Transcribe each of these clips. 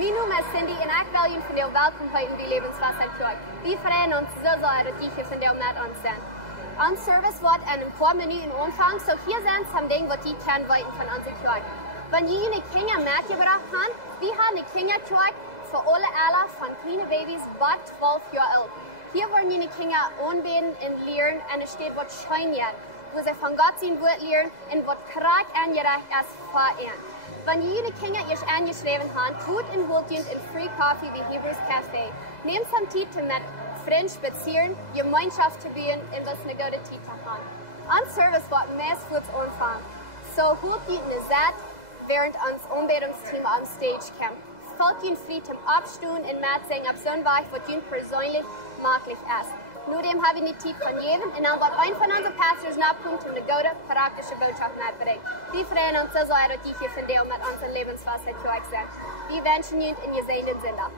Mijn naam is Cindy en ik wil jullie van jou welkom heten bij Levenswasser Kerk. We freuen ons so sehr, dat jullie van jou met ons zijn. Ons service wordt in een paar minuten aanvangen, so hier zijn some dingen wat jullie kunnen weten van onze kerk. Wenn jullie een Kinder mitgebracht haben, wir haben eine Kinderkerk für alle Alter von kleinen Babys bis 12 Jahre alt. Hier wollen jullie Kinder anbeten und lernen und es steht, was schön wird, wo sie von Gott sein Wort lernen und was krass angerecht ist für ihn. Wenn jullie Kinder erst angeschrieben haben, tut und holt ihnen in Free Coffee wie Hebrews Café. Nehmt some Zeit mit Freunden spazieren, Gemeinschaft zu bilden und was eine gute Zeit zu haben. Unser Service wird meist kurz anfangen. So holt ihr eine Zeit, während uns Anbetungsteam am Stage kommt. Folgt ihnen frei zum Abstehen und mitsingen auf so ein Weg, was ihnen persönlich möglich ist. Nur dem habe ich eine Zeit von jedem und dann wird ein von unseren Pastors nachkommen, um eine gute, praktische Botschaft mitzubringen. Wir freuen uns so sehr, dass die hier von dir mit unseren Lebenswasser zurück sind. Wir wünschen Ihnen einen gesegneten Sonntag.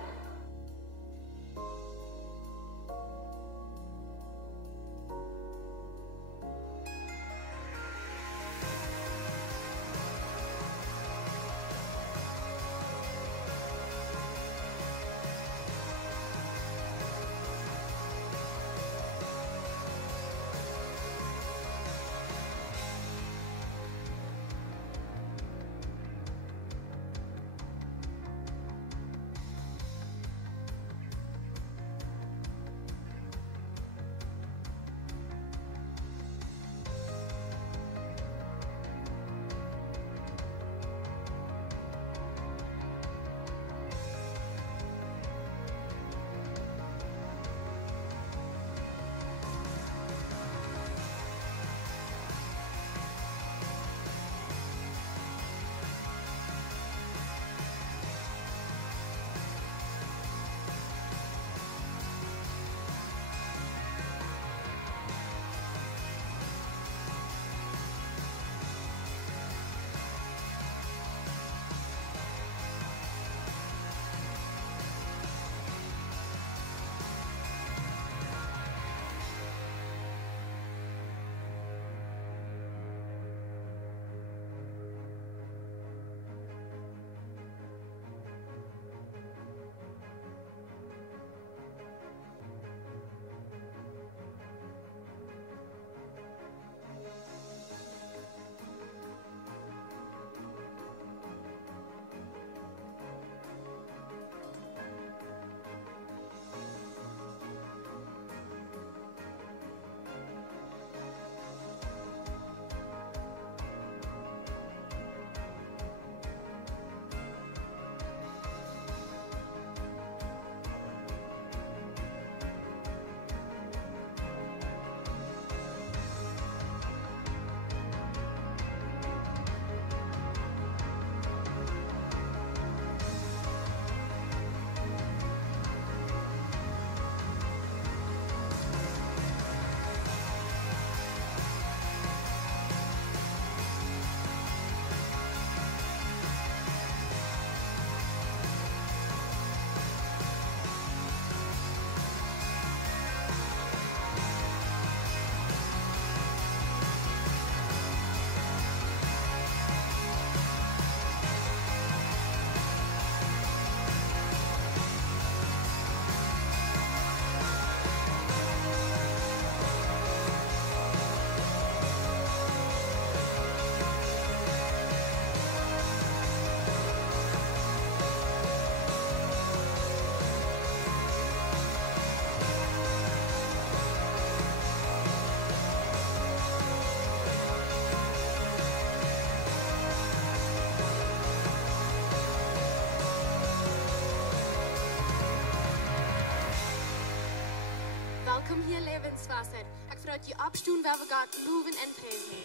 Welkom hier Levenswasser. Ik vraag je opstoen waar we gaan loven en prijzen.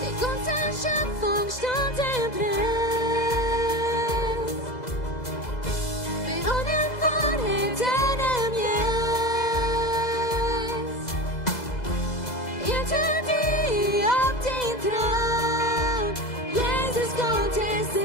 Die ganze Schöpfung stond im Preis. Wir hören von deinem Yes. Ihr tut die auf den Thron. Jesus kommt es in.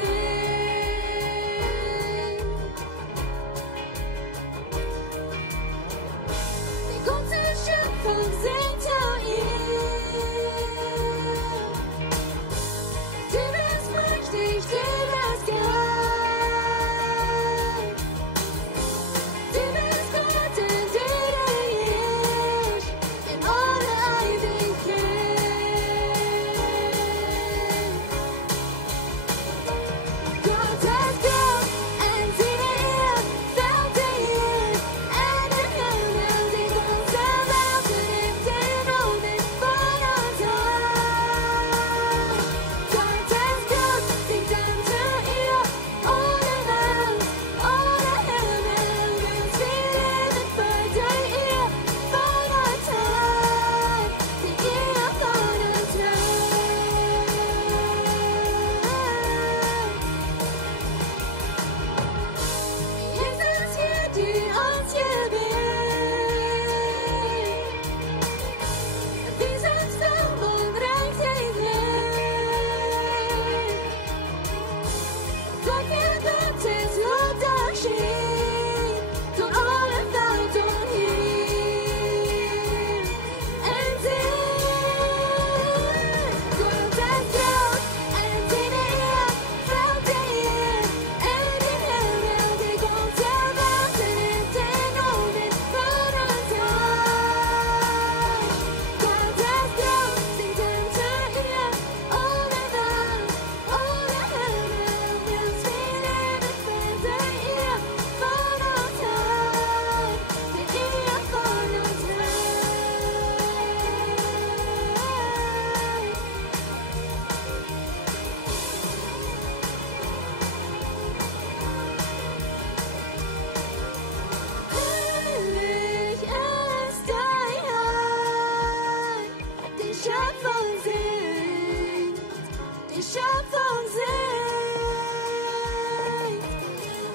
Schöpfung singt.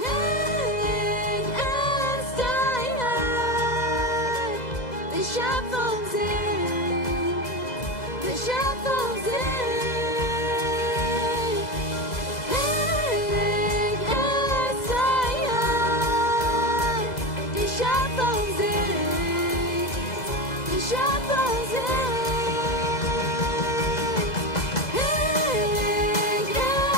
Heilig ist dein Name. Die Schöpfung singt. Die Schöpfung singt. Heilig ist dein Name. Die Schöpfung singt. Die Schöpfung singt. Heilig ist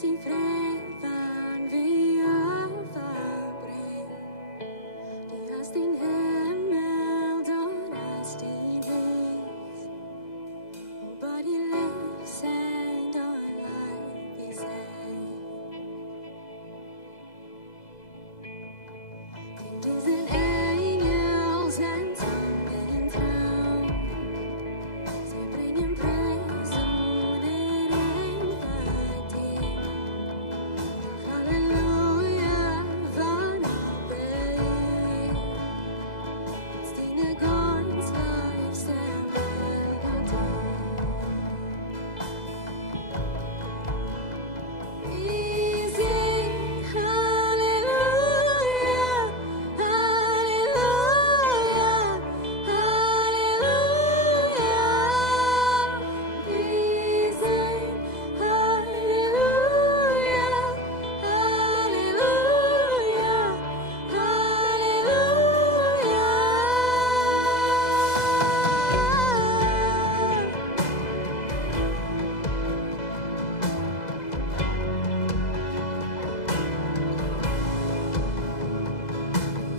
sin fredan vi överbring. Du hast din himmel, du hast din hus. Och bara din livslängd och life i sig. Tusen angels and tummen throne. Så bring en praise on it and fighting. Halleluja, van upphöjning. Stina Garns lives and melody. We sing hallelujah, hallelujah, hallelujah. We sing hallelujah, hallelujah, hallelujah.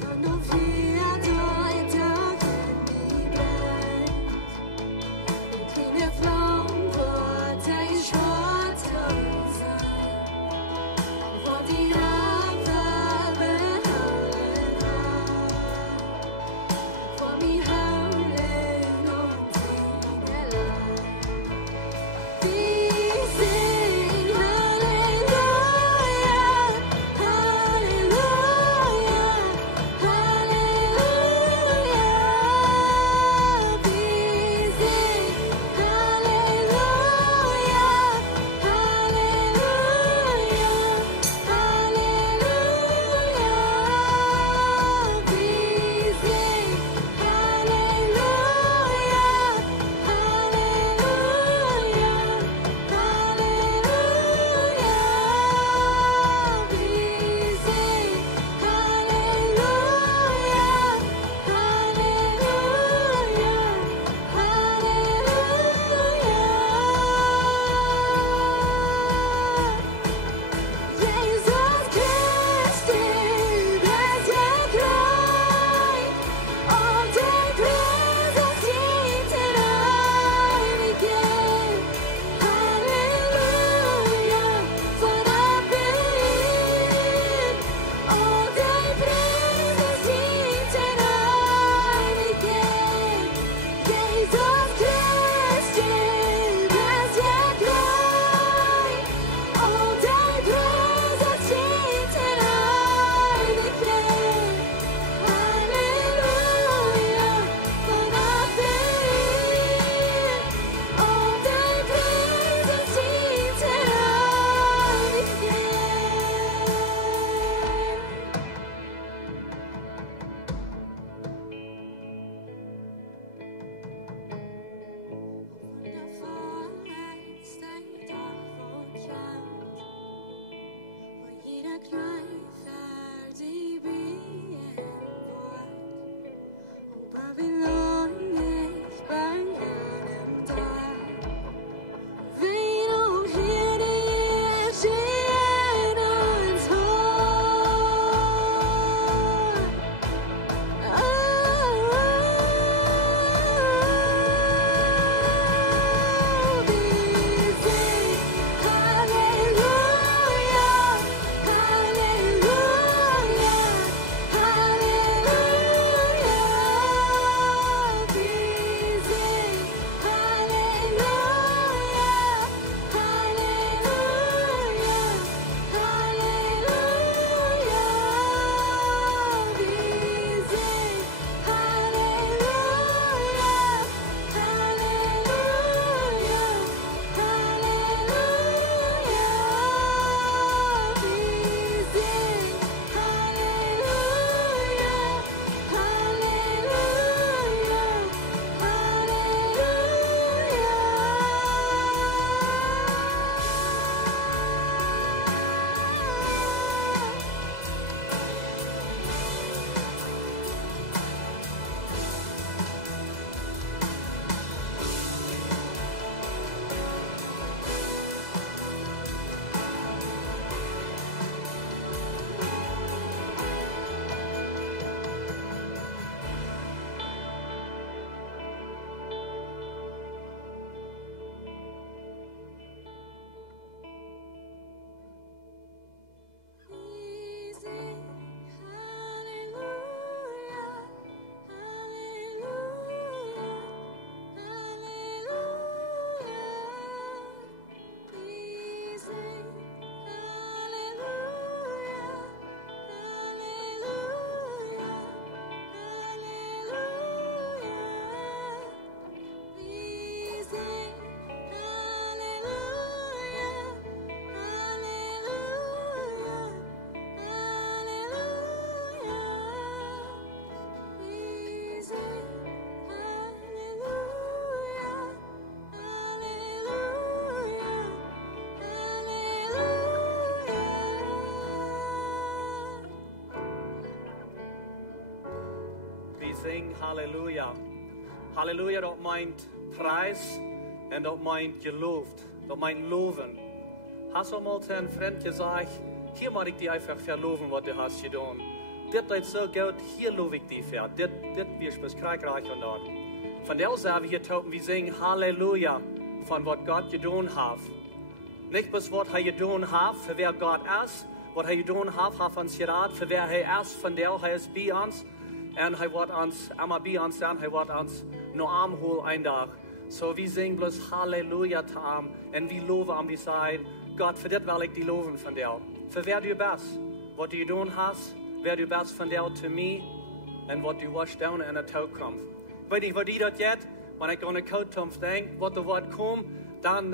Från de fria dagarna i brand. Du klingar fram på dig tjattrösa. Vad dina världar håller. Vad min håller någonting eller. Vi sing hallelujah, hallelujah, hallelujah. Vi sing hallelujah, hallelujah, hallelujah. Vi sing Jesus Christ, du bästa kraj. Av dig prisas till evigheten. Halleluja, från evighet. Av dig prisas till evigheten. Jesus Christ, du bästa kraj. Av dig prisas till evigheten. Halleluja, från evighet. Av dig prisas till Babylon ist bei einem Tag. Wen umher die stehen uns hoch. Wir singen Halleluja, Halleluja. singen Halleluja. Halleluja, dat meint prijs en dat meint geloofd. Dat meint loven. Hast du mal zu einem Freund gesagt, hier mag ich dich einfach verloben, was du hast getan. Das ist so gut, hier lobe ich dich für. Das wirst du kriegreich und dort. Von der Seite hier taupen wir singen Halleluja von was Gott getan hat. Nicht bloß was er getan hat, für wer Gott ist, was er getan hat uns geraten, für wer er ist, von der er ist bei uns. Und er wird uns einmal bei uns sein, er wird uns noch arm holen ein Tag. So wir singen bloß Halleluja zu ihm und wir loben ihm, wir sagen, Gott, für das will ich die loben von dir. Für wer du bist, was du getan hast, wer du bist von dir zu mir und was du wirst tun in der Zukunft. Ich weiß nicht, was ich das jetzt, wenn ich an die Zukunft denke, was da wird kommen, dann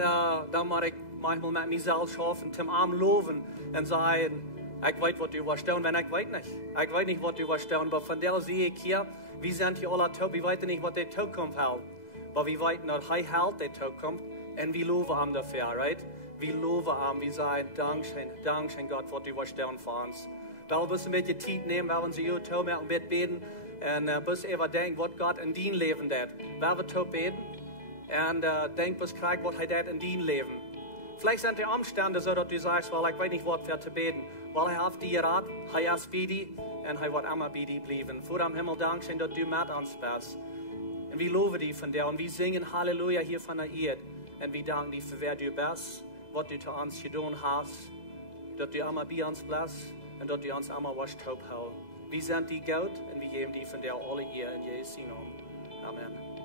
muss ich manchmal mit mir selbst schaffen, zum Arm loben und sagen, ich weiß, was du wirst tun, wenn ich weiß nicht. Ich weiß nicht, was du wirst tun, aber von der sehe ich hier, wir sind hier alle tot, wir wissen nicht, was die Zukunft hält. Aber wir wissen, dass er hält die Zukunft und wir loben ihm dafür, right? Wir loben ihm, wir sagen, Dankeschön Gott, was du wirst tun für uns. Da wir ein bisschen Zeit nehmen, werden sie hier tun, und beten und bis ihr denkt, was Gott in dein Leben tut. Werden wir tun beten und denkt, was kriegt, was er tut in dein Leben. Vielleicht sind die Umstände so, dass du sagst, weil ich weiß nicht, was für zu beten. Weil er hat dir Rat, er ist bei dir und er wird immer bei dir bleiben. Vor dem Himmel Dankeschön, dass du mit uns bist. Und wir loben dich von dir und wir singen Halleluja hier von der Erde. Und wir danken dir für wer du bist, was du zu uns getan hast, dass du immer bei uns bleibst und dass du uns immer was taub hältst. Wir sind die Gott und wir geben dir von dir alle Ehre in Jesu Namen. Amen.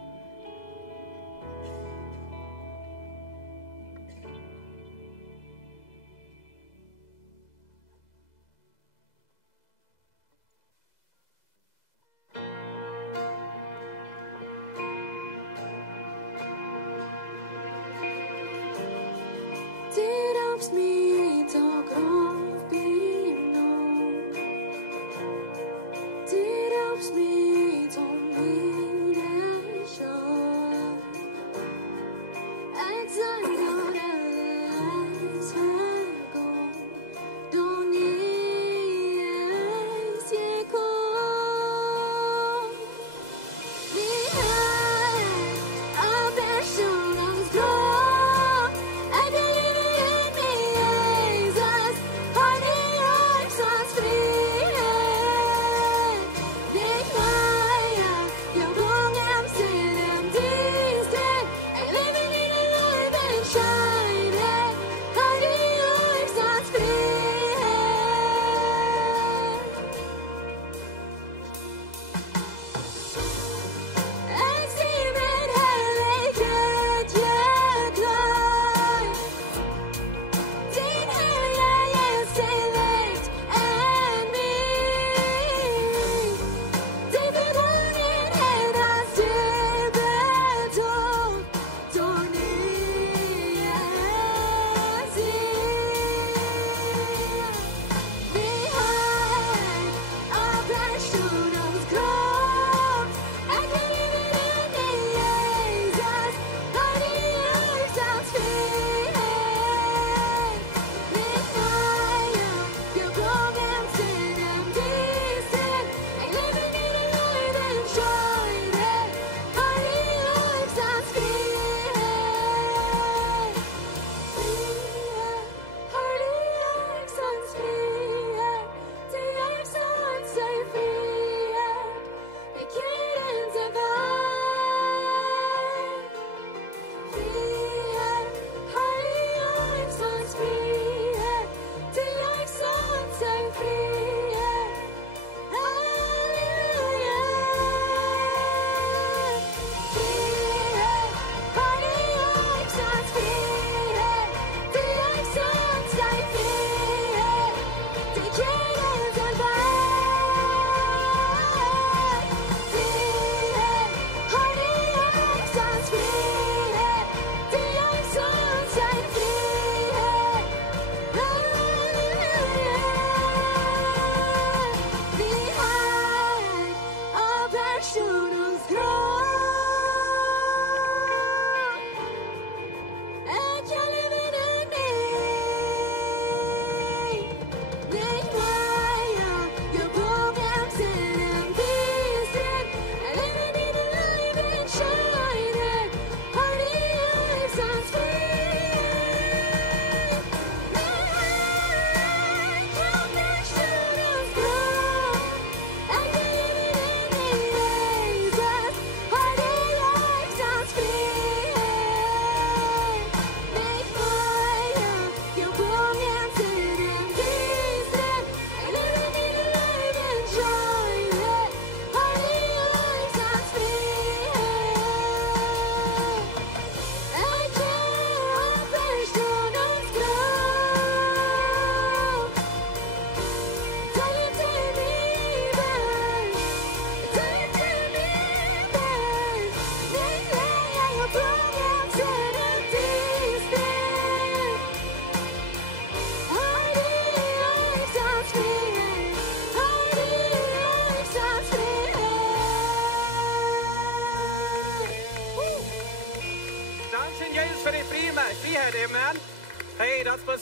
Me talk of being known. It helps me to meet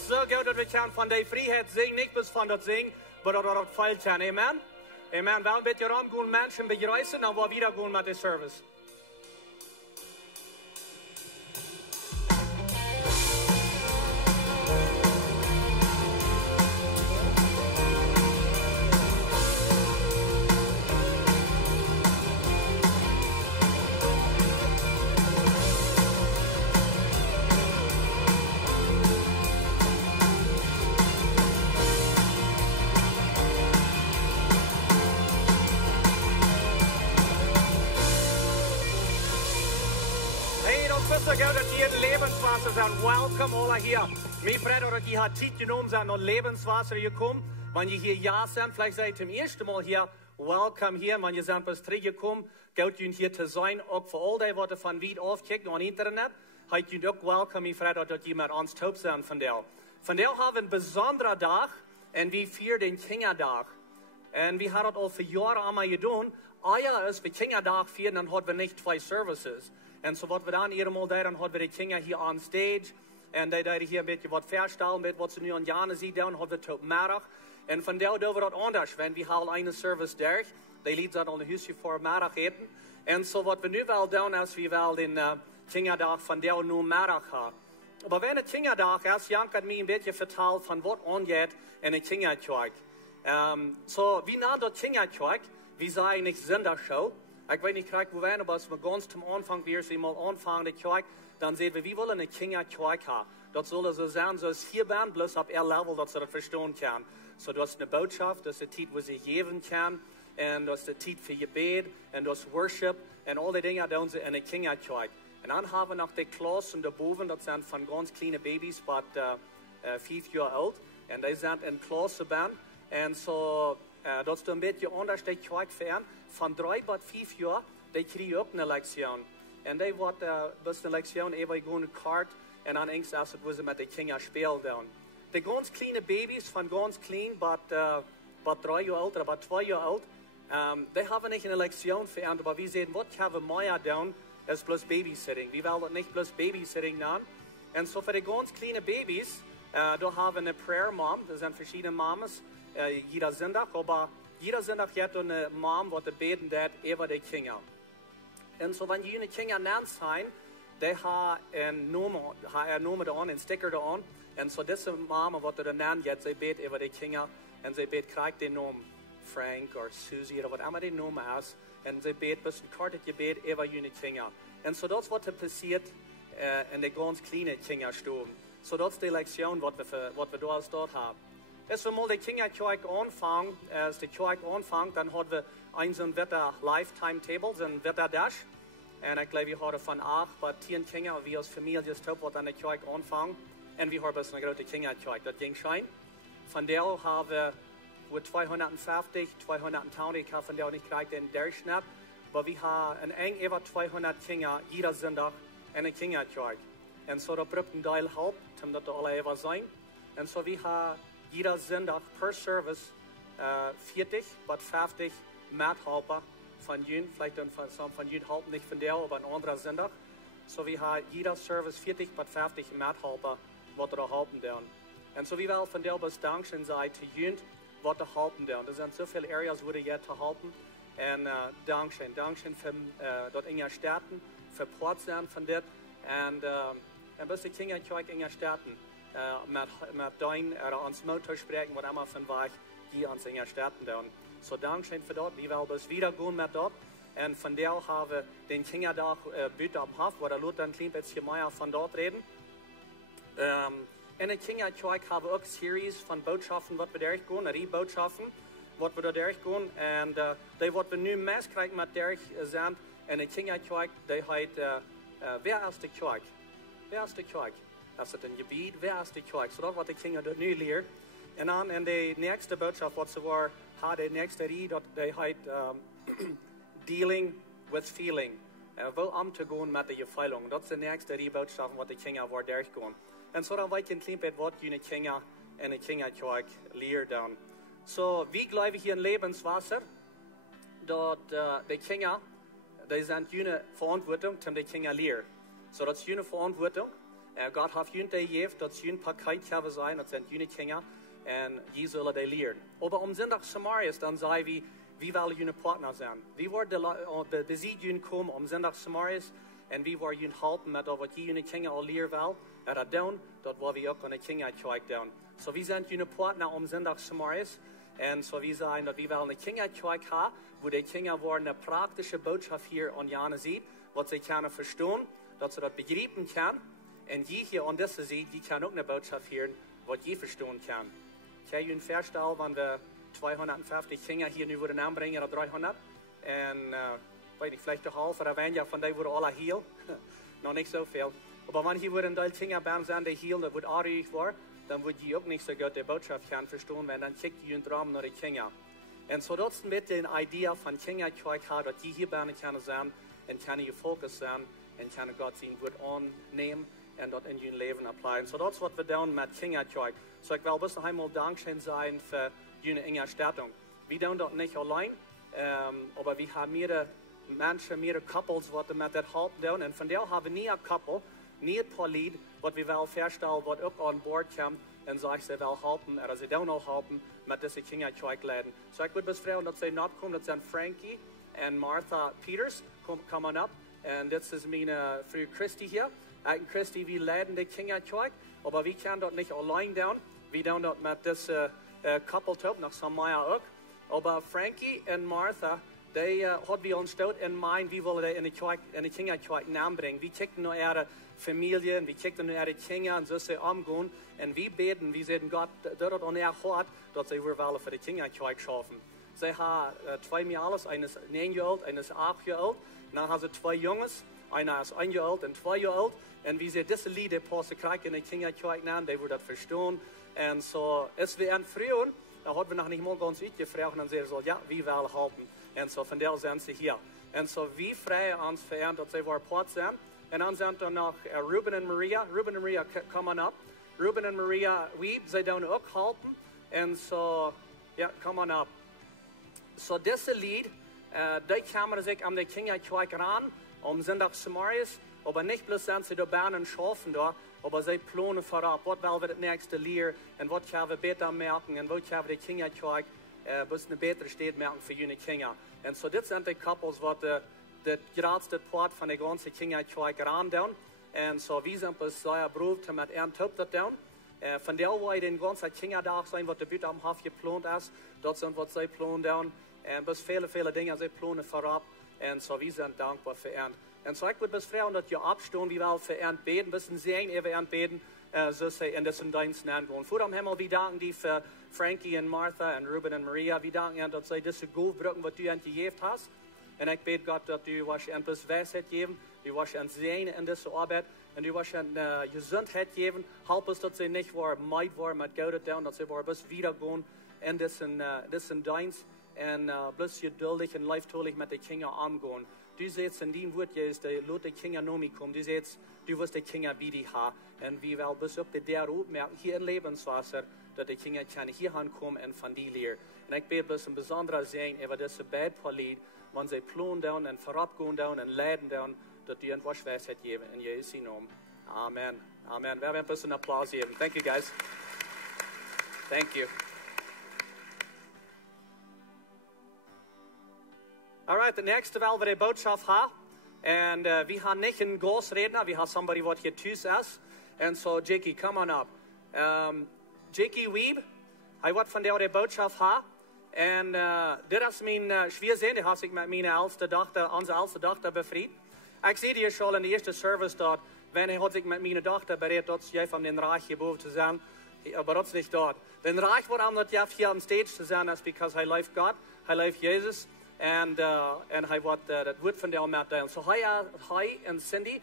so gut, dass wir können von der Freiheit singen, nicht bis von dort singen, aber dort feilt können. Amen? Amen. Wel met je raam gaan mensen begrijpen, dan we weer gaan met de service. So goed dat hier in Lebenswasser zijn. Welkom alle hier. Mijn vrienden, dat je tijd genomen zijn naar Lebenswasser gekomen. Wanneer je hier ja zijn, vielleicht seid ihr zum ersten Mal hier. Welkom hier. Wanneer je zijn pas teruggekomen, goed jullie hier te zijn. Ook voor al die wat van wie afkijken op internet. Heet jullie ook welkom, mijn vrienden, dat je met ons taub zijn vandaag. Vandaag hebben we een bijzondere dag. En we vieren den Kinderdag. En we hebben dat al voor jaren allemaal gedaan. Als we Kinderdag vieren, dan hebben we niet 2 services. En zo wat we dan eenmaal deden, dan hadden we de kinderen hier on stage. En die deden hier een beetje wat verstellen met wat ze nu aan Jana zien doen, hadden we het op middag. En vandaar doen we dat anders, want we halen een service daar. Die liet dat al een huisje voor middag eten. En zo wat we nu wel doen, als we wel de kinderdag vandaar nu middag gaan. Maar wanneer de kinderdag is, Jan had mij een beetje verteld van wat aangaat in een kinderkerk. Zo, wie na dat kinderkerk, we zijn niet zondagshow. Ik weet niet gelijk, wo wir aber als wir ganz zum Anfang, wie wir mal anfangen, die Kirche, dann sehen wir wollen eine Kinderkirche haben. Das soll so sein, so es hier werden, bloß auf ihr Level, dass sie das verstehen können. So, du hast eine Botschaft, das ist die Zeit, wo sie geben kann, und das ist die Zeit für Gebet, und das Worship, und all die Dinge, die sie in der Kinderkirche. Und dann haben wir noch die Klassen da oben, das sind von ganz kleinen Babys, bis 5 Jahre alt, und die sind in Klasse band, und so, dat is een beetje anders die Kirche fern. Van 3 tot 5 jaar, die krijgen ook een lektion. En die wordt best een lektion, even gewoon een kaart. En dan eens als het was met de kinderen spelen doen. De ganz kleine baby's, van ganz klein, tot 3 jaar oud, tot 2 jaar oud, die hebben niet een lektion veranderd. Maar we zeggen, wat gaan we meer doen, is plus babysitting. We willen dat niet plus babysitting doen. En zo voor de ganz kleine baby's, daar hebben we een prayer mom. Er zijn verschillende mamas. Jeder zondag, aber jeder zondag heeft een mom wat beten deed over de kinderen. En zo wanneer jullie kinderen naast zijn, die hebben een noemen eraan, een sticker eraan. En zo deze mama wat er naam heeft, zij beet over de kinderen. En zij beet krijgt de naam Frank of Susie of wat immer de naam is. En zij beet best een kaartje beet over jullie kinderen. En zo dat is wat er passiert in de ganz kleine kinderstoel. Zo dat is de lektion wat we daar staat hebben. Als we mal die Kinderkirche anfangen, als die Kirche anfängt, dann haben wir so ein Wetter-Lifetime-Table, so ein Wetterdash. Und ich glaube, wir haben von 8 bis 10 Kinder, wie als Familie stop, wat an der Kirche anfangen. Und wir haben eine große Kinderkirche, das ging schein. Von der haben wir 250, 220, ich habe von der nicht gleich den Durchschnitt. Aber wir haben eng über 200 Kinder, jeder Sonntag in der Kinderkirche. Und so, da braucht ein Teil halb, damit das alle immer sein. Und so, wir haben jeder Sonntag per Service 40 bis 50 Mithelfer von Jün, vielleicht von Jün halb nicht von der, aber ein anderer Sonntag. So wie jeder Service 40 bis 50 Mithelfer, was er halten dürfen. Und so wie wir von der bis Dankeschön sei zu Jün, was er halten dürfen. Da sind so viele Areas, wo er jetzt zu halten. Und Dankeschön für dort in der Städten, für Potsdam von dort. Und ein bisschen Kinder in der Städten. Met dein oder ons Motor spreken, wat immer von weg hier ans in der Städten down. So Dankeschön für dort, wir werden bis wieder gehen mit dort. Und von der haben wir den Kindertag bitte am Haft, wo der Luther ein klein bisschen mehr von dort reden. In der Kinderkirche haben wir auch Series von Botschaften, was wir durchgehen, Botschaften, was wir da durchgehen. Und die, was wir nun meist kriegen mit durch sind, in der Kinderkirche, die heißt, wer ist die Kirche? Wer ist die Kirche? Das ist ein Gebiet, wer ist die Kirche? So das, was die Kinder dort nu leren. Und dann in die nächste Botschaft, was sie war, hat die nächste Ried, die heißt Dealing with Feeling. Wo umzugehen mit der Gefühlung. Das ist die nächste Botschaft, was die Kinder war durchgehen. Und so dann weiß ich ein klein bisschen, was die Kinder in der Kinderkirche lernen. So, wie glaube ich hier in Lebenswasser, dass die Kinder, die sind eine Verantwortung, um die Kinder lernen. So, das ist eine Verantwortung. Gott hat jünt die geeft, dat jünt Paket hebben zijn, dat zijn jünt Kinder, en je zullen die leren. Aber Sonntag Samarias, dan zei wie willen jünt partner zijn? Wie wordt de beziet jünt komen Sonntag Samarias, en wie wordt jünt helpen met wat je jünt Kinder al leren wil, dat doen, dat wil we ook aan de Kinder doen. So wie zijn jünt partner Sonntag Samarias, en so wie zijn dat wie willen een Kinder hebben, wo die Kinder worden eine praktische Botschaft hier an Jane sieht, was sie können verstehen, dass sie das begreifen kann. Und je hier an dieser sieht, die kann auch eine Botschaft hören, was je verstehen kann. Ich habe Ihnen vorgestellt, wenn wir 250 Kinder hier nu würden anbringen, oder 300, und weiß nicht, vielleicht doch halb oder weniger von denen würden alle hier. Noch nicht so viel. Aber wenn hier würden die Kinder bei uns die hier, das wird anrührig war, dann würde die auch nicht so gut die Botschaft können verstehen, wenn dann kickt die Raum nach den Kindern. En so dat is een beetje een idee van kinderkerk dat die hier bijna kunnen zijn en kunnen je focus zijn en kunnen God zijn woord aannemen en dat in je leven apply. So dat is wat we doen met kinderkerk. So ik wil best nog eenmaal dankbaar zijn voor jullie instelling. We doen dat niet alleen, maar we hebben meerdere mensen, meerdere couples wat met dat helpen doen. En vandaar hebben we niet een couple, niet een paar lied, wat we wel verstellen, wat ook aan boord komt. En zeg ze wel helpen, en ze doen al helpen met deze kinderkerk leiden. So ik wil best vragen dat zij not komen, dat zijn Frankie en Martha Peters komen op. En dit is mijn vrouw Christy hier. Ik en Christy, we leiden de kinderkerk, maar we kunnen dat niet alleen doen. We doen dat met deze couple top, nog Samaya ook. Maar Frankie en Martha, die hadden we ons stoot in mind, wie willen die in de kinderkerk naam brengen. We kijken naar ihre familie, en we kijken naar ihre Kinder en zo ze omgaan. En we beten, we zeggen Gott, dat het aan haar hart, dat zij weer willen voor de kinderkerk schaffen. Zij hebben 2 Mädels, eine ist 9 Jahre alt, eine ist 8 Jahre alt. Dan hebben ze 2 Jungs, einer ist 1 Jahr alt en 2 Jahre alt. En wie ze deze lieden passen krijgen in de kinderkerk naam, die worden dat verstaan. En zo is we aan vroeger, dan hadden we nog niet mal ganz uitgevraagd, en dan zeiden ze, ja, wie willen helpen. En zo van daar zijn ze hier. En zo we vragen ons voor dat zij weer part zijn. En dan zijn er nog Ruben en Maria. Ruben en Maria komen op. Ruben en Maria Wieb, zij doen ook helpen. En zo, ja, kom on op. Zo deze lied, die komen zich aan de kinderkerk aan, Sonntag Samarias, aber nicht bloß sind sie da Bahnen schaffen da, aber sie planen vorab, was wollen wir das nächste Lehr, und was können wir besser merken, und was können wir die Kinderkerk bis eine bessere Stadt merken für jene Kinder. Und so das sind die Couples, was das geradste Part von der ganzen Kinderkerk ran tun. Und so wir sind bis sehr berufen mit ihren Top das tun. Von der wo den ganzen Kindertag sein, was der Büter am Hafen geplant ist, das sind was sie planen tun. Und bis viele Dinge sie planen vorab. Und so wir sind dankbar für ihn. Und so ich würde bis fragen, dass ihr abstehen, wie wir für ihn beten, bis ein sehen, wir ihn beten, so sie in diesen Dienst nennen wollen. Vor dem Himmel, wir danken dir für Frankie und Martha und Ruben und Maria. Wir danken ihnen, dass sie diese Gute brücken, was du ihnen gegeben hast. Und ich bete Gott, dass du ihnen bis Weisheit geben, du ihnen sehen in dieser Arbeit, und du ihnen Gesundheit geben. Help uns, dass sie nicht meid waren mit Geld down, dass sie bis wieder gehen in diesen Dienst und bloß geduldig und leiftolig mit den Kindern umgehen. Du siehst in dem Wort, Jesus, die Leute Kinder noch nicht kommen. Du siehst, du wirst die Kinder bei dir haben. Und wir wollen bis auf der Rot merken, hier in Lebenswasser, dass die Kinder hier ankommen und von dir lernen. Und ich bete bis ein besonderer Segen über diese Beidpalit, wenn sie planen down und vorabgehen down und leiden down, dass die etwas Weisheit geben. In Jesu Namen. Amen. Amen. Wir werden ein bisschen Applaus geben. Thank you, guys. Thank you. Alright, de nächste wel wir die Botschaft haben. Und wir haben nicht einen Großredner, wir haben somebody what hier thuis ist. Und so, Jakey, come on up. Jakey Wieb, hij wordt van die Botschaft haben. Und dit is mijn schwierzin, die has ik met mijn oudste dochter, onze oudste dochter bevriend. Ik zie die schon in de eerste service dort, wenn hij had ik met mijn dochter bereid, dat jij van den Reich geboren zu sein, aber dat is niet dort. Den Reich, waarom dat jij hier on stage zu sein, is because hij leeft God, hij leeft Jesus. En hij wordt dat woord van de Almaat delen. So hij en Cindy,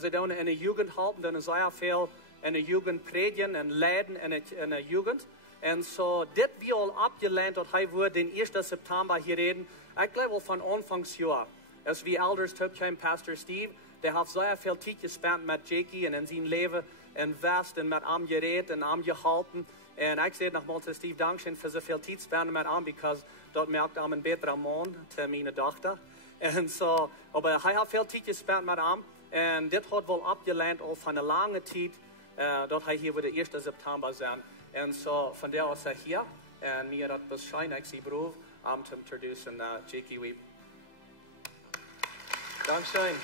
ze doen in de jugend helpen, doen zeer veel in de jugend predigen en leiden in de jugend. En so dit we al abgelehnt, dat hij wordt den 1. September hier reden. Ik geloof van aanvangsjaar. Als we elders terugkomen, Pastor Steve, der heeft zeer veel tijd gespendet met Jakey en in zijn leven in West en met hem gereed en hem geholpen. En ik zeg nogmaals aan Steve, dankzij voor zoveel tijd spenden met hem, because dat merkt hem een betere man te mijn dochter. En so, aber hij heeft veel tijd gespendet met hem. Und das hat wohl abgelehnt auch von einer langen Zeit, dort hier wieder 1. September sein. Und so von der aus hier, und mir hat wahrscheinlich sie Beruf, zu introducen Jakey Weep. Dankeschön.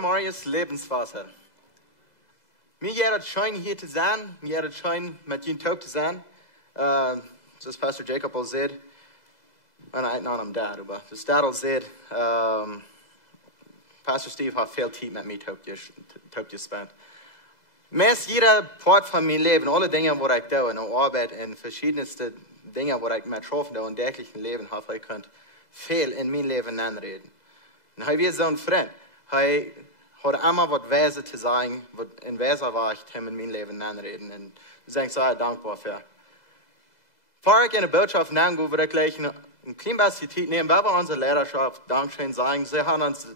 Marius Lebenswasser. Mir wäre es schön hier zu sein, mir wäre es schön mit Ihnen taub zu sein. Das Pastor Jacob al said, and I know I'm dad, aber das Dad al said, Pastor Steve hat viel Zeit mit mir taub gespannt. Meist jeder Part von meinem Leben, alle Dinge, die ich tue, in der Arbeit, in verschiedenste Dinge, die ich mit Schaffen tue, in täglichen Leben, habe ich könnt viel in mein Leben anreden. Und ich bin so ein Freund. Ich hat immer was Weise zu sagen, was in Weise war ich in mein Leben anreden. Und ich bin sehr dankbar für. Bevor ich eine Botschaft nehme, würde ich gleich ein klein bisschen Zeit nehmen, weil wir unsere Lehrerschaft Dankeschön sagen. Sie haben uns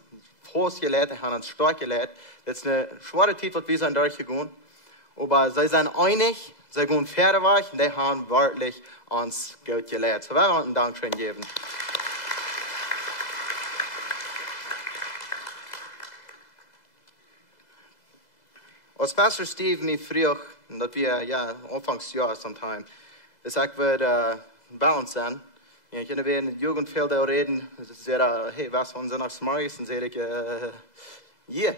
groß gelehrt, sie haben uns stark gelehrt. Das ist eine schwere Zeit, was wir sind durchgegangen. Aber sie sind einig, sie gehen fairerweise und die haben wirklich uns gut gelehrt. So, wir wollen einen Dankeschön geben. Als Pastor Steve nicht früher, dat wir ja Anfangsjahr sometime, gesagt wird, bei uns sein. Ich kann in der Jugend viel da reden, hey, was von Sonntags morgens? Und sage ich, ja.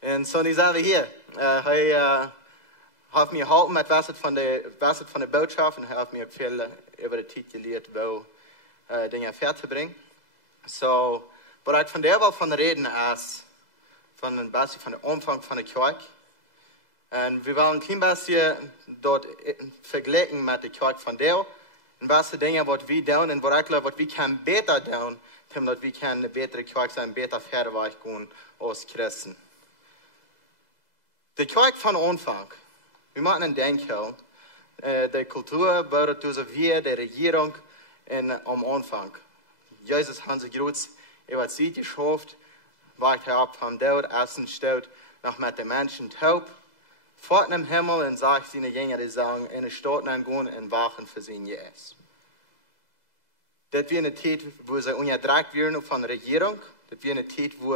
Und so ich sage hier, hat mir geholfen mit was von der Botschaft und hat mir viel über die Zeit gelehrt, wo Dinge fertig zu bringen. So, aber ich von der Wahl von reden als von dem Anfang von der Kirche. Und wir wollen ein klein bisschen dort vergleichen mit der Kirche von der. Und was die Dinge, was wir tun und was ich glaube, was wir können besser tun, damit wir eine bessere Kirche sein, besser fertig gehen als Christen. Die Kirche von Anfang, wir machen einen Denken, die Kultur wurde durch wir, die Regierung am Anfang. Jesus hat sich groß über sie geschafft, wacht ab vom Tod, essen steht, noch mit den Menschen taub. Fort im Himmel und sagt seine Jünger, die sagen, in die Stadt gehen und wachen für sein Jesus. Das wird eine Zeit, wo sie unterdrückt werden von der Regierung. Das wird eine Zeit, wo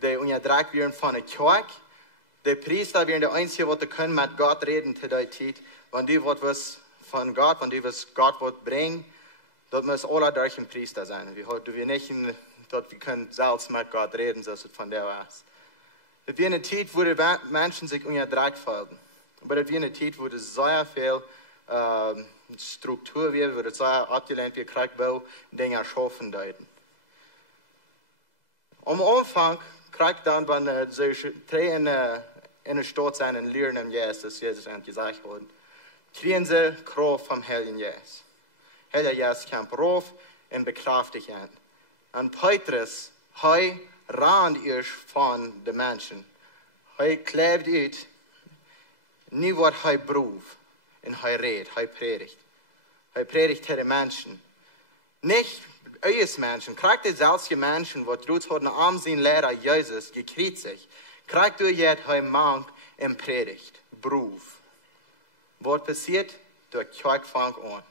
sie unterdrückt werden von der Kirche. Die Priester werden die Einzigen, die können mit Gott reden zu der Zeit. Wenn die was von Gott, wenn die was Gott bringen, dort müssen alle durch ein Priester sein. Wir nicht, dort wir können selbst mit Gott reden, so ist es von der aus. Das wird eine Zeit, wo die Menschen sich unterdrückt fühlen. Aber das wird eine Zeit, wo es sehr viel Struktur wird, wo es sehr abgelehnt wird, wo Dinge schaffen deuten. Am Anfang kriegt dann, wenn sie drei in der Stadt sein und lernen, das Jesus gesagt hat, kriegen sie Kraft vom Heiligen Jesus. Heiliger Jesus kommt rauf und bekräftigt ihn. Und Petrus, randt ihr von den Menschen. Klebt uit, nie wat braucht. Und redet, predigt. Predigt zu den Menschen. Nicht euer Menschen, kriegt ihr selbst die Menschen, die trotz hat am sein Lehrer Jesus gekriegt. Kriegt ihr jetzt Mann und predigt, Beruf. Was passiert? Der Kirche fängt an.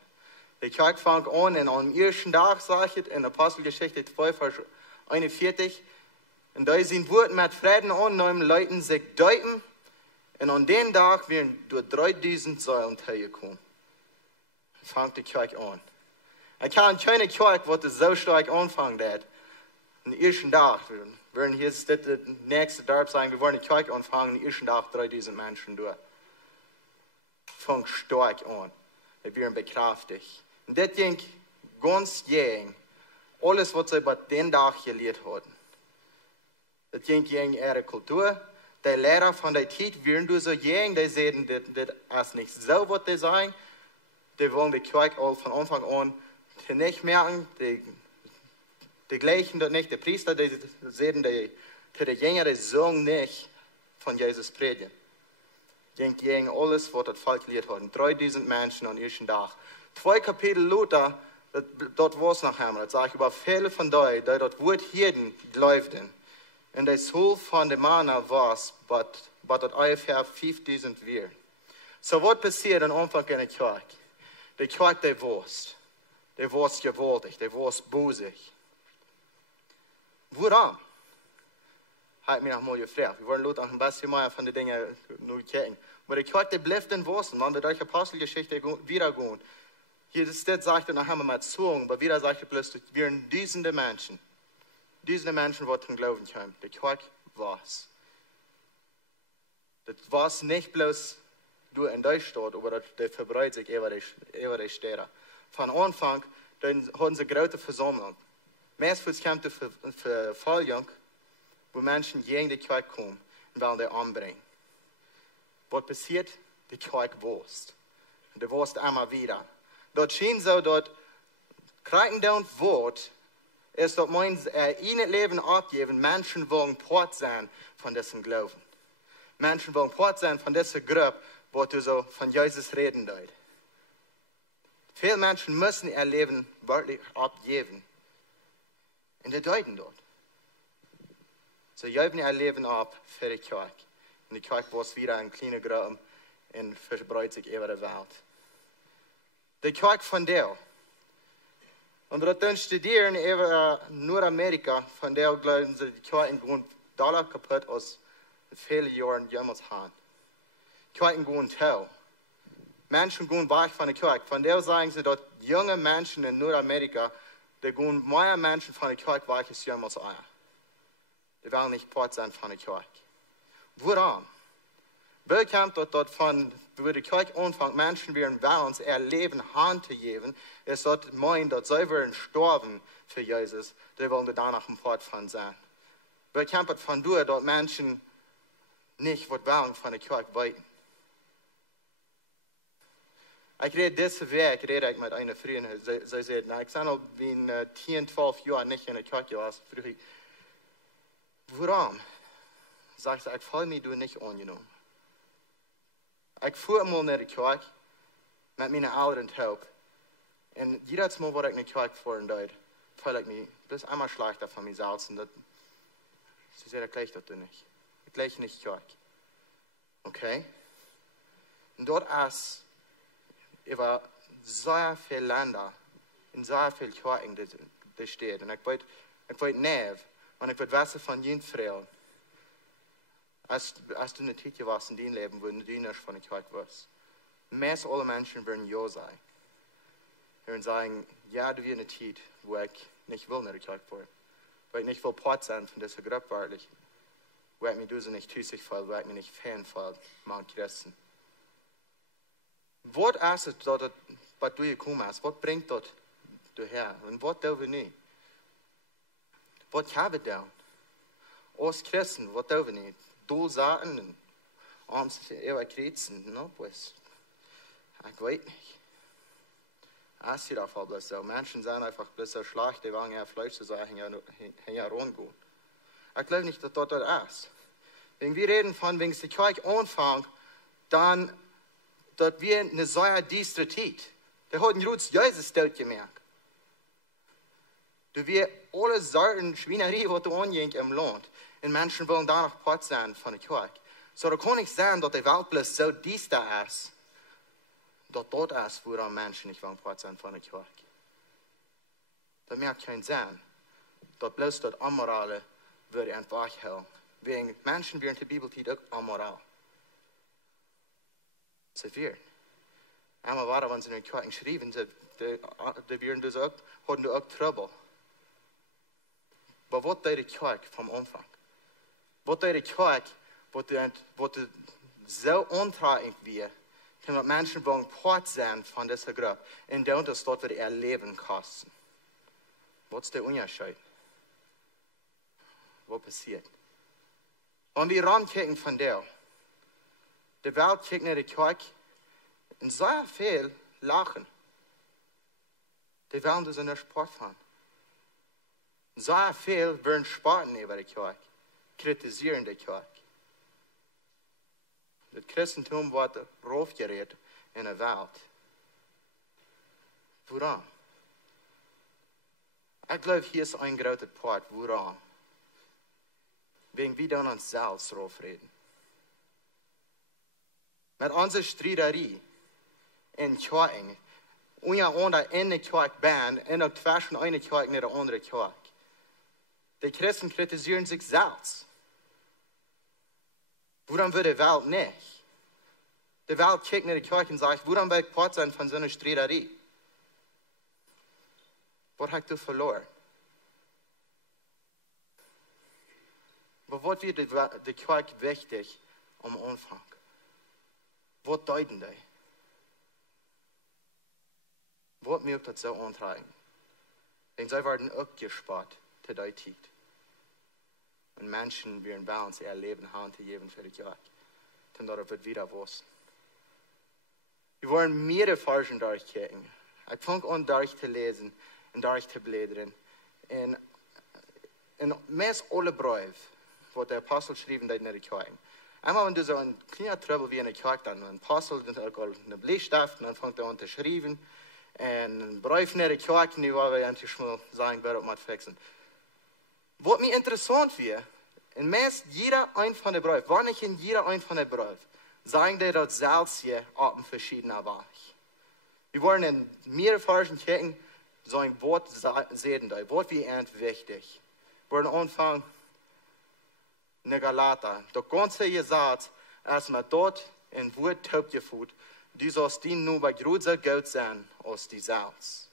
Die Kirche fängt an und am ersten Tag, sagt es in Apostelgeschichte 2, Vers 41, und da sind Worte mit Frieden und neuen Leuten sich deuten. Und an den Tag werden durch 3000 Säulen hergekommen. Fängt die Kirche an. Ich kann keine Kirche, die so stark anfangen hat. Am ersten Tag, wir werden hier der nächste Tag sein, wir wollen die Kirche anfangen, am ersten Tag 3000 Menschen durch. Fängt stark an. Wir werden bekräftigt. Und das ging ganz gegen alles, was sie bei den Tag gelehrt hatten. Das ging gegen ihre Kultur. Die Lehrer von der Zeit werden so gegen, die sehen, das ist nicht so, was die sagen. Die wollen die Kirche auch von Anfang an nicht merken. Die gleichen dort nicht, die Priester, die sehen, die Jünger, die sagen nicht von Jesus predigen. Ging gegen alles, was das Volk gelehrt hat. 3000 Menschen am ersten Tag. 2 Kapitel Luther, dort war es noch einmal. Das sage ich über viele von euch, die dort Wort Hirten glaubten. Und das Sohl von dem Mann war es, aber dort ungefähr 5000 wir. So was passiert am Anfang in der Kirche? Die Kirche, die war gewaltig, die war bosig. Waarom? Hij mij nog mooi gevraagd. We worden later ook een beetje meer van de dingen nu kijken. Maar ik had de blijft in Wosten, want we durch Apostelgeschichte wieder gehen. Hier steht, sagt er nachher mal Zungen, aber wieder sagt er plötzlich, wir sind Dutzende Menschen. Dutzende Menschen, die dran glauben können. Der Kirche war's. Das war's nicht bloß du in Deutschland, aber das verbreitet sich über die Städte. Von Anfang, dann hatten sie große Versammlung. Meistens kam es für Volljung, wo Menschen gegen die Kirche kommen und wollen die anbringen. Was passiert? Die Kirche wurst. Und die wurst einmal wieder. Dort schien so, dort kriegen down Wort, ist dort mein ihnen Leben abgeben, Menschen wollen Port sein von diesem Glauben. Menschen wollen Port sein von dieser Gruppe, wo du so von Jesus reden deut. Viele Menschen müssen ihr Leben wirklich abgeben. Und die deuten dort. Sie geben ihr Leben ab für die Kirche. Und die Kirche wird wieder eine kleine Gruppe und verbreitet sich über die Welt. Die Kirche von der. Und wir dann studieren über Nordamerika, von der glauben sie, die Kirche gehen Dollar kaputt aus vielen Jahren jemals haben. Kirchen gehen tell. Menschen gehen weg von der Kirche. Von der sagen sie, dass junge Menschen in Nordamerika, die gehen mehr Menschen von der Kirche weg als jemals ein. Die wollen nicht Part sein von der Kirche. Warum? Weil kommt dort von, wo die Kirche anfängt, Menschen werden uns ihr Leben Hand zu geben, ist dort meint, dass sie werden sterben für Jesus, die wollen danach ein Part von sein. Weil kommt von dort Menschen nicht wollen von der Kirche weiten. Ich rede diese Woche mit einer Freundin, sie sagt, ich bin noch wie 10, 12 Jahre nicht in der Kirche gewesen. Warum? Sagt sie, ich fühle mich nicht angenommen. Ich fuhr mal nach der Kirche mit meinen Eltern help. Und jedes Mal, wo ich in der Kirche fahren dort, fühle ich mich bis einmal schlechter von mir selbst. Und sie sagt, ich gleich das nicht. Ich gleich nicht Kirche. Okay? Und dort ist über sehr viele Länder, in sehr vielen Kirchen, die steht. Und ich wollte näher. Und ich wollte wissen von jeden Frauen. Als du eine Zeit warst in deinem Leben, wo du nicht von der Kirche warst. Meist alle Menschen werden ja sein. Sie werden sagen, ja, du wirst eine Zeit, wo ich nicht will in der Kirche fahren. Wo ich nicht will Part sein von dieser Gruppe wirklich. Wo ich mich so nicht tüßig fühle, wo ich mich nicht Fan fühle, mein Christen. Was ist es dort, was du gekommen hast? Was bringt dort du her? Und was tun wir nicht? Was haben wir da? Als Christen, was tun wir nicht? Du sagen, abends eher kreuzen, no, pues, ich weiß nicht. Es sieht einfach bloß so. Menschen sind einfach bloß so schlecht, die wollen ja Fleisch zu sagen, herangehen. Ich glaube nicht, dass dort ist. Wenn wir reden von, wenn es die Kirche anfängt, dann, dort wir eine sehr Distrität. Der hat Rutz Jesus dort gemerkt. Du wirst alle Sorten Schweinerei, die du angehst im Land. Und Menschen wollen danach Part sein von der Kirche. So, da kann ich sagen, dass die Welt bloß so düster ist, dass dort ist, wo Menschen nicht wollen Part sein von der Kirche. Das macht keinen Sinn, dass bloß dort Amorale würde entweichen. Wegen Menschen während der Bibelzeit auch amoral. So viel. Einmal war, wenn sie in der Kirche schrieben, die wären das auch, hatten die auch Trouble. Aber was deed die Kirche vom Anfang? Was deed die Kirche, wo du so untreuend wirst, dass Menschen wollen Part sein von dieser Gruppe, und dann das dort wird ihr Leben kosten. Was ist der Unterschied? Was passiert? Und wir rankicken von der. Die Welt kickt nach der Kirche und sehr viel lachen. Die wollen das in der Sport fahren. Sehr viel werden spotten über die Kirche, kritisieren die Kirche. Das Christentum wird aufgeregt in der Welt. Warum? Ich glaube, hier ist ein großer Part. Warum? Wegen wir dann uns selbst aufreden. Mit unserer Streiterie in Kirchen, und ja, in der Kirche bin, und auch zwischen einer Kirche und der anderen Kirche. Die Christen kritisieren sich selbst. Warum wird die Welt nicht? Die Welt kijkt naar die Kirche und sagt, warum will ich part sein von so einer Streiterie? Was hast du verloren? Aber was wird die Kirche wichtig am Anfang? Was deuten die? Was mögt das so antreiben? Denn sie werden abgespart zu der Zeit. Und Menschen werden bei uns ihr Leben haben zu geben für die Kirche. Dann wird wieder was. Wir wollen mehrere Versen durchkicken. Ich fange an, durch zu lesen und durch zu blättern. In meist alle Briefe, wo der Apostel schrieben, in der Kirche. Einmal, wenn du so ein kleiner Trouble wie in der Kirche, dann ein Apostel, dann eine Bleistift, und dann fängt er an zu schreiben. Und ein Brief in der Kirche, die wollen wir endlich mal sagen, wer das mal fixen. Was mir interessant wird, in meist jeder ein von den Briefen, wann nicht in jeder ein von den Briefen, sagen die dort selbst hier auf verschiedener Weise. Wir wollen in mehreren Versen checken, sagen, was sehen die, was wird wichtig. Wir wollen anfangen, in der Galater, der ganze Gesetz, erstmal dort in Wort taubgeführt, du sollst die nur bei größer Geld sein als die selbst.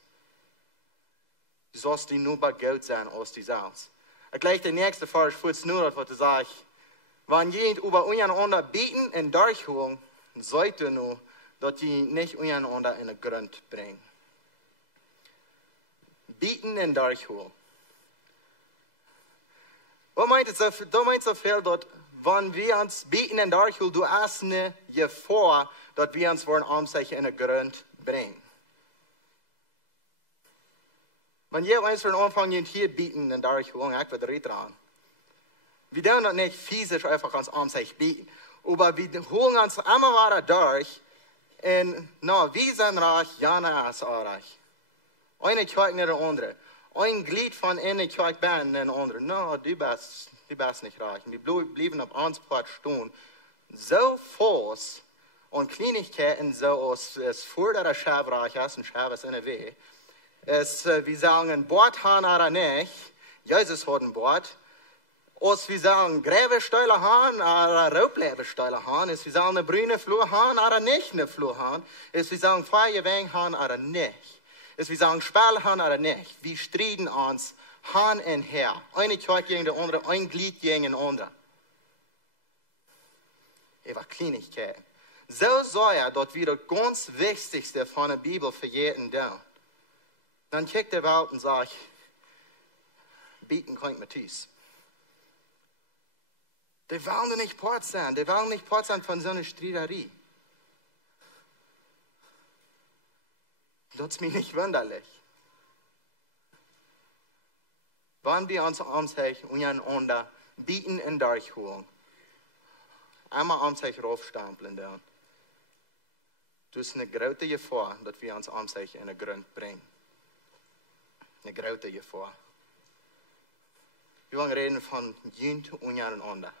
Du sollst die nur bei Geld sein als die selbst. Gleich der nächste Vers führt es nur, was du sagst. Wenn jemand über untereinander bieten und durchholen, sollte nur, dass die nicht untereinander in den Grund bringen. Bieten und durchholen. Was meint es so viel, dass wenn wir uns bieten und durchholen, du hast eine Gefahr, dass wir uns wollen in den Grund bringen. Wenn jemand von Anfang an hier bieten und durchholen, ich werde dran. Wir dürfen das nicht physisch einfach ans Armzeichen bieten. Aber wir holen uns immer weiter durch. Und wir sind reich, Jana ist auch reich. Eine Kirche nicht der andere. Ein Glied von einer Kirche bin der andere. No, du bist nicht reich. Wir bleiben auf uns Platz stehen. So fast und Kleinigkeiten, so als vor der Schafreich ist, und Schaf ist in der Weg. Wir sagen, ein Bord haben oder nicht. Jesus hat ein Bord. Als wir sagen, Gräbersteuer haben oder Raublebersteuer haben, ist wir sagen, eine grüne Flur haben oder nicht eine Flur haben, ist wir sagen, Feuerwehr haben oder nicht. Ist wir sagen, Spall haben oder nicht. Wir streiten uns Hand und her. Eine Kirche gegen die andere, ein Glied gegen den anderen. Es war Kleinigkeit. So soll dass wir das ganz Wichtigste von der Bibel verjähren dürfen. Dann kickt der Welt und sagt, bieten könnt Matthäus. Die wollen nicht Part sein. Die wollen nicht Part sein von so einer Streiterie. Das ist mir nicht wunderlich. Wenn wir uns anzeichen untereinander bieten und durchholen, einmal anzeichen raufstampeln, dann das ist eine große Gefahr, dass wir uns anzeichen in den Grund bringen. Eine große Gefahr. Wir wollen reden von Jünd untereinander.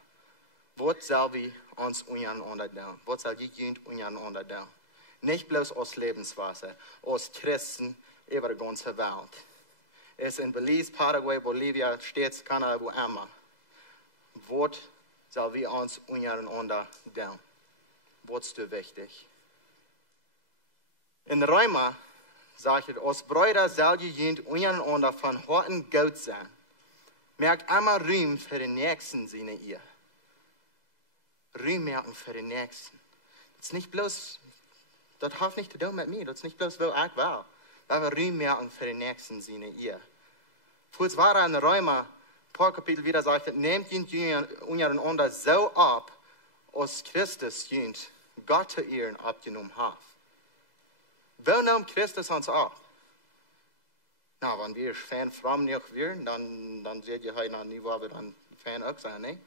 Was soll wir uns untereinander tun? Was soll die Jünd untereinander tun? Nicht bloß aus Lebenswasser, aus Christen über die ganze Welt. Es ist in Belize, Paraguay, Bolivia, Stets, Kanada, wo immer. Was soll wir uns untereinander tun? Was ist wichtig? In Römer sagt es, als Brüder soll die Jünd untereinander von harten Gott sein. Merkt immer Ruhm für den Nächsten seine ihr. Ruhm merken für den Nächsten. Das ist nicht bloß, das hat nicht zu tun mit mir, das ist nicht bloß, wo ich war. Weil wir Ruhm merken für den Nächsten seine ihr. Kurz war in Römer, ein paar Kapitel wieder sagt, nehmt ihn untereinander so ab, als Christus jünd Gott zu ehren abgenommen hat. Wo nimmt Christus uns ab? Na, wenn wir Fan from nicht wären, dann seht ihr heute noch nie, wo wir dann Fan auch sein, ne?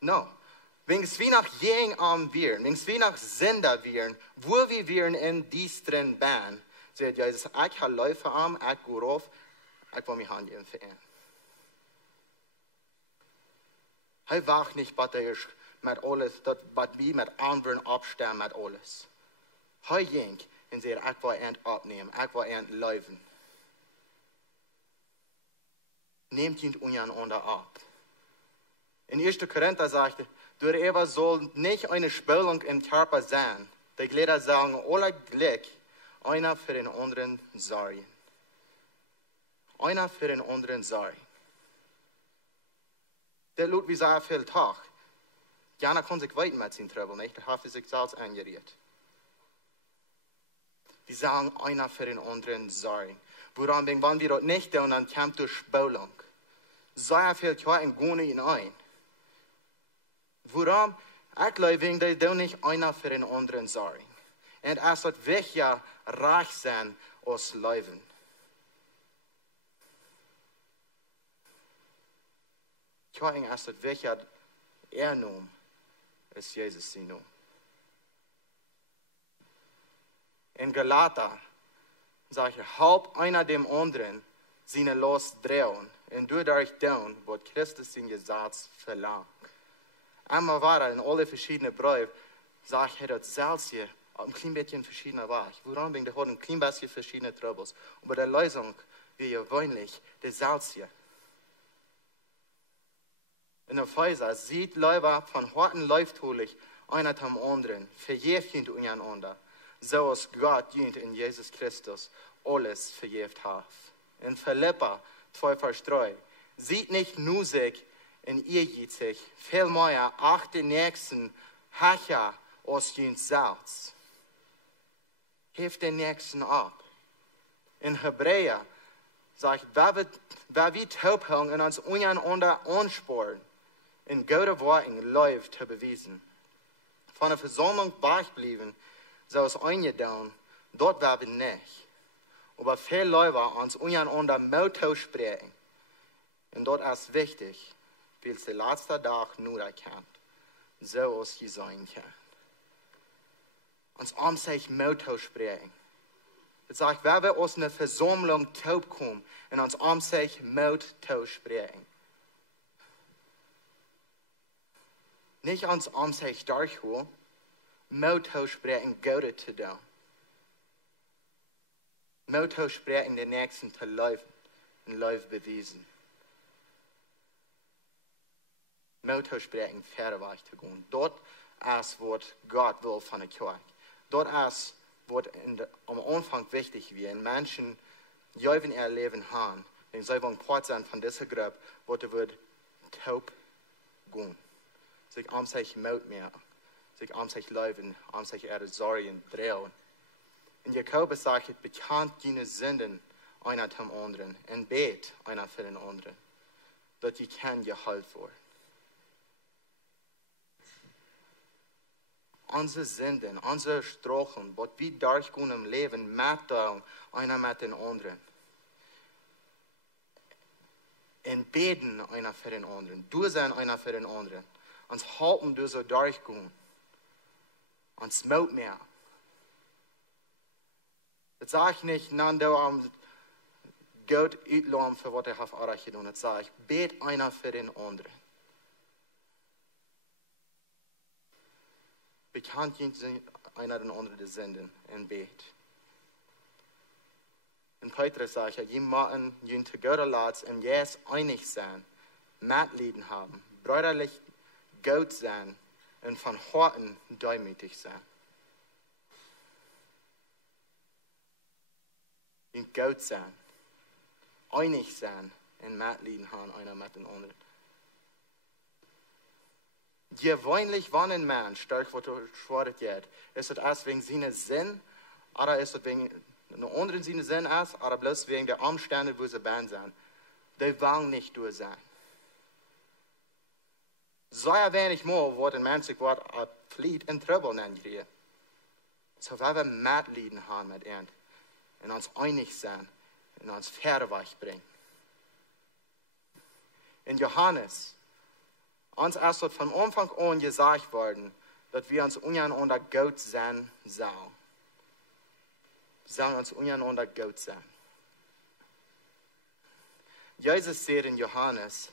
No. Wenn es wie nach Jeng am wären, wenn es wie nach Sender wären, wo wir wären in dies drin bin, seht ihr, ich habe Läufe am, ich gehe rauf, ich will mich angeben für ihn. Ich wach nicht, was ich mit alles, was wir mit anderen abstimmen mit alles. Ich jeng, und seht, ich will ihn abnehmen, ich will ihn laufen. nehmt ihn untereinander ab. In 1. Korinther sagte, durch Eva soll nicht eine Spülung im Körper sein. Die Glieder sagen, alle Glück, einer für den anderen sorgen. Einer für den anderen sorgen. Der Lut wie sehr viel Tag. Jana kann sich weiten mit seinem Trouble, nicht? Der hat sich selbst angeriert. Die sagen, einer für den anderen sorgen. Woran, wenn wir das nicht tun, dann kommt durch Spülung. Sehr viel Tag in Gune hinein. Woran? Ich glaube, dass du nicht einer für den anderen sorgen. Und es wird wirklich reich sein aus Leben. Ich glaube, es wird wirklich Namen ist Jesus sein Name. In Galater sage ich, halb einer dem anderen seine Los drehen und dadurch tun, was Christus in Gesetz verlangt. Einmal war er in alle verschiedenen Briefen, sagt er, das selbst hier ein klein bisschen verschiedener war. Woran bin ich heute ein klein bisschen verschiedene Troubles? Und bei der Lösung wie gewöhnlich der Salz hier. In der Fäuser sieht Leute von Horten läuftulich einer zum anderen, verjäft ihn untereinander, so als Gott dient in Jesus Christus alles verjäft hat. In Philippa 2 Vers 3, sieht nicht nur sich in ihr geht sich, vielmehr acht den Nächsten Hacher aus den Salz. Hebt den Nächsten ab. In Hebräer sagt, wer wie Taubhang in uns untereinander ansporen, in gute Worten läuft zu bewiesen. Von der Versammlung wegblieben, so es eingedauert, dort werden wir nicht. Aber viele Leute uns untereinander Motto sprechen. Und dort ist wichtig, weil es der letzte Tag nur erkennt, so als sie sein kann. Uns sich Motto sprechen. Das sagt, wenn wir aus einer Versammlung taub kommen und uns sich Motto sprechen. Nicht uns sich durchholen, Motto sprechen, Gott zu tun. Motto sprechen, den Nächsten zu leben und Leben bewiesen. Motto sprechen, Pferdeweg zu gehen. Dort ist, was Gott will von der Kirche. Dort ist, was am Anfang wichtig wird. Menschen, die ihr Leben haben, wenn sie wollen Part sein von dieser Gruppe, wo sie wird taub gehen. Sich sich Mut mehr, sich sich leben, sich ihre Sorgen drehen. In Jakobus sagt es, bekannt deine Sünden einer zum anderen und bet einer für den anderen, dass die kann geheilt werden. Unsere Sünden, unsere Strafen, was wir durchgehen im Leben, mitteilen einer mit den anderen. Und beten einer für den anderen, du sein einer für den anderen. Uns halten, du so durchgehen. Uns Mut mehr. Das sage ich nicht, nein, du am Gott uitlassen für was auf euch getan. Das sage ich, bet einer für den anderen. Bekannt einer den anderen die Sünden und bet. In Petrus sagt er, jemanden, die zu Gott lassen und jetzt einig sein, Mitleiden haben, brüderlich gut sein und von Herzen demütig sein. Und gut sein, einig sein und Mitleiden haben, einer mit den anderen. Gewöhnlich, wenn ein Mensch durch was schwört geht, ist es erst wegen seiner Sinn, oder ist es wegen einer anderen seiner Sinn ist, oder bloß wegen der Umstände, wo sie bei sind. Die wollen nicht durch sein. Sehr wenig mehr, wo ein Mensch sich flieht in Trouble nennen. So, weil wir Mitleiden haben mit ihnen und uns einig sein und uns Pferdeweg bringen. In Johannes, uns ist dort von Anfang an gesagt worden, dass wir uns untereinander gut sein sollen. Wir sollen uns untereinander gut sein. Jesus sagt in Johannes,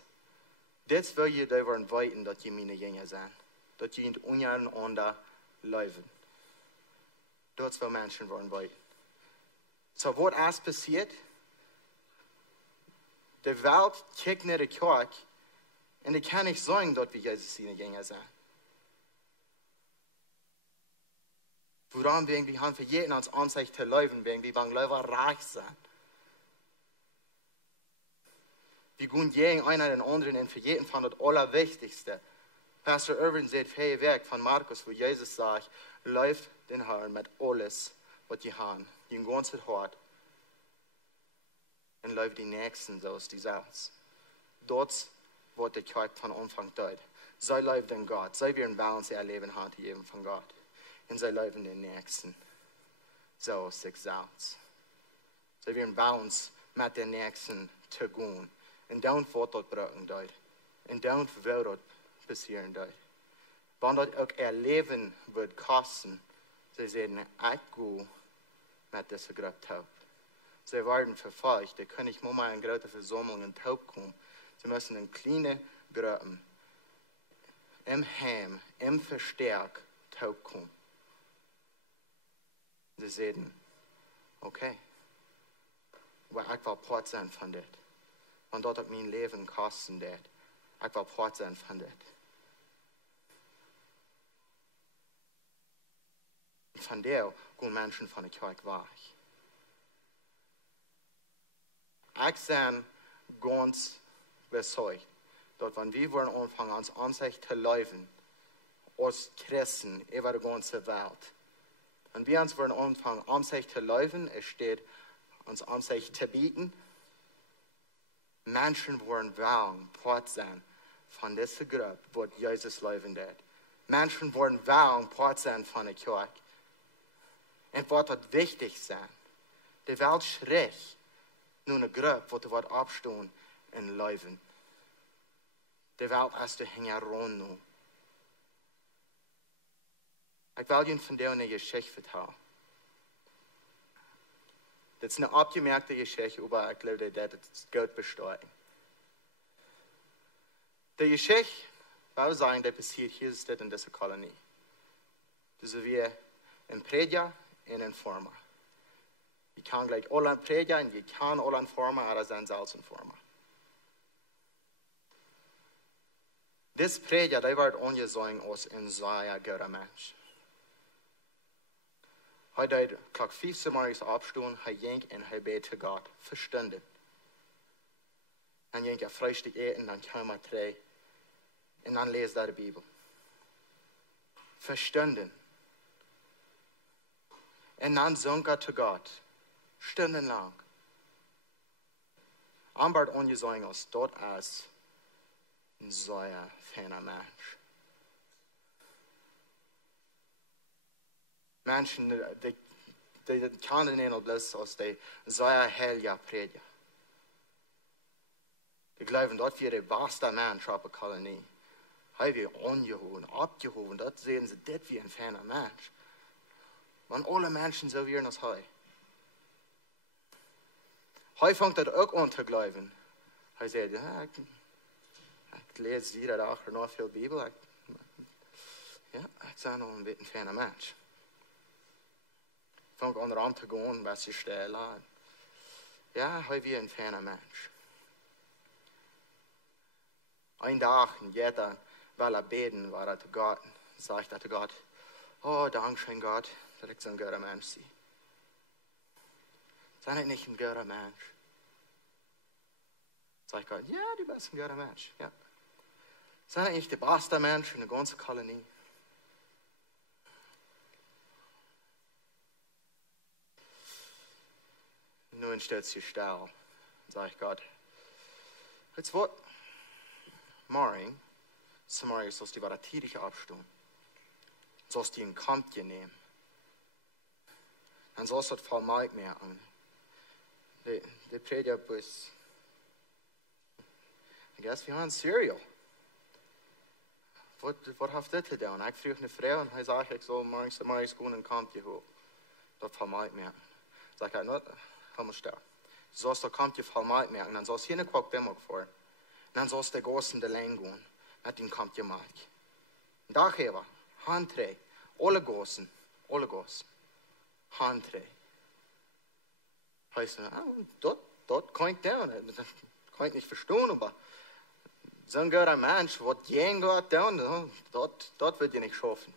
das will ihr davon weiten, dass ihr meine Jünger seid. Dass ihr untereinander leben. Das will Menschen wollen weiten. So, was ist passiert? De Welt kijkt naar de kerk en die kan niet zeggen dat we Jezus zien gingen zijn. Waarom ben we gaan vergeten ons aanzicht te leven, ben we bang liever reich zijn. We gaan gegen einer den anderen en vergeten van het allerwichtigste. Pastor Irwin zegt vrije werk van Markus, wo Jezus sagt, leef den Herrn met alles wat je hebt, je ganze hart. En leef die nächsten zoals die zelfs. Dat wordt de kerk van Anfang deed. Zij leefden God. Zij weer een balance erleben hand gegeven van God. En zij leven den nächsten zoals zichzelf. Zij weer een balance met de nächsten te gaan. En dan wordt dat breken deed. En dan wil dat passeren deed. Want dat ook erleven wordt kosten. Zij zeggen, ik ga met deze groep taub. Zij worden vervolgd. Die kunnen niet meer in grote verzamelingen taub komen. Ze müssen in kleine Gruppen im Heim, im Verstärk taub kommen. Sie sagen, okay, aber ich will part sein von das. Und dort hat mein Leben kosten das. Ich will part sein von das. Von der gehen Menschen von der Kirche weg. Ich bin ganz überzeugt, dass wenn wir anfangen, uns Ansicht zu leben, als Christen über die ganze Welt, wenn wir uns anfangen, Ansicht zu leben, es steht, uns Ansicht zu bieten, Menschen wollen wollen, part sein von dieser Gruppe, wo Jesus leben wird. Menschen wollen wollen, part sein von der Kirche. Und was wird wichtig sein? Die Welt schreit nur eine Gruppe, wo du wird abstehen und leben. Die Welt ist hängen rund. Ich will Ihnen von der eine Geschichte vertellen. Das ist eine abgemerkte Geschichte, aber ich glaube, das ist gut besteuert. Die Geschichte, will sagen, das passiert hier in dieser Kolonie. Das ist wie ein Prediger und ein Former. Ich kann gleich alle Prediger und ich kann alle Former, aber sein selbst ein Former. Das Prediger, der wird angesehen als ein sehr guter Mensch. Er deed klok 5 uur morgens opstaan, hij ging en hij beet te God, verstanden. Dan ging hij frühstück eten, dan kwam hij terug en dan lees hij de Bibel. Verstanden. En dan zong hij te God, stundenlang. Han werd aangesehen als dat als een zeer fijne mens. Menschen, die kennen niet bloß als die zeer heilige prediger. Die geloven dat wir de beste Mensch op de kolonie. Hij weer aangehoven, opgehoven, dat zien ze dit wie een fijne mens. Want alle mensen zo weer als hij. Hij vangt dat ook aan te geloven. Hij zei, ja, ik lees iedere dag nog veel Bibel. Ik ben nog een beetje een fijne mens. Vangt aan te gaan, was je stellen. Ja, hij weer een fijne mens. Een dag, jeder, weil beten, war er zu Gott, sagt er zu Gott, oh, Dankeschön Gott, dass ich so ein guter Mensch bin. Sei ich nicht ein guter Mensch? Sagt Gott, ja, du bist ein guter Mensch, ja. Sei ich nicht der beste Mensch in der ganzen Kolonie? Nun stellt sich still, sagt Gott, jetzt wird morgen, morgen sollst du wieder tierisch abstehen. Sollst du ein Kampfchen nehmen. Dann sollst du das voll mal merken. Die Prediger bis, I guess wir haben Cereal. Was hast du getan? Ich frage eine Frau und sie sagt, ich soll morgens gehen und Kampfchen holen. Das voll mal merken. Sag ich, no, komm mal stark. Du sollst das Kampfchen voll mal merken. Dann sollst du hier eine Quackbämmung vor. Dan zoals de goos in de lijn gaan, met die kamp je maakt. Daar geven, handtree, alle goos, handtree. Hij zei, dat kan ik doen, kann ich nicht verstehen, aber so ein guter Mensch, was gehen geht, dort wird ihr nicht schaffen.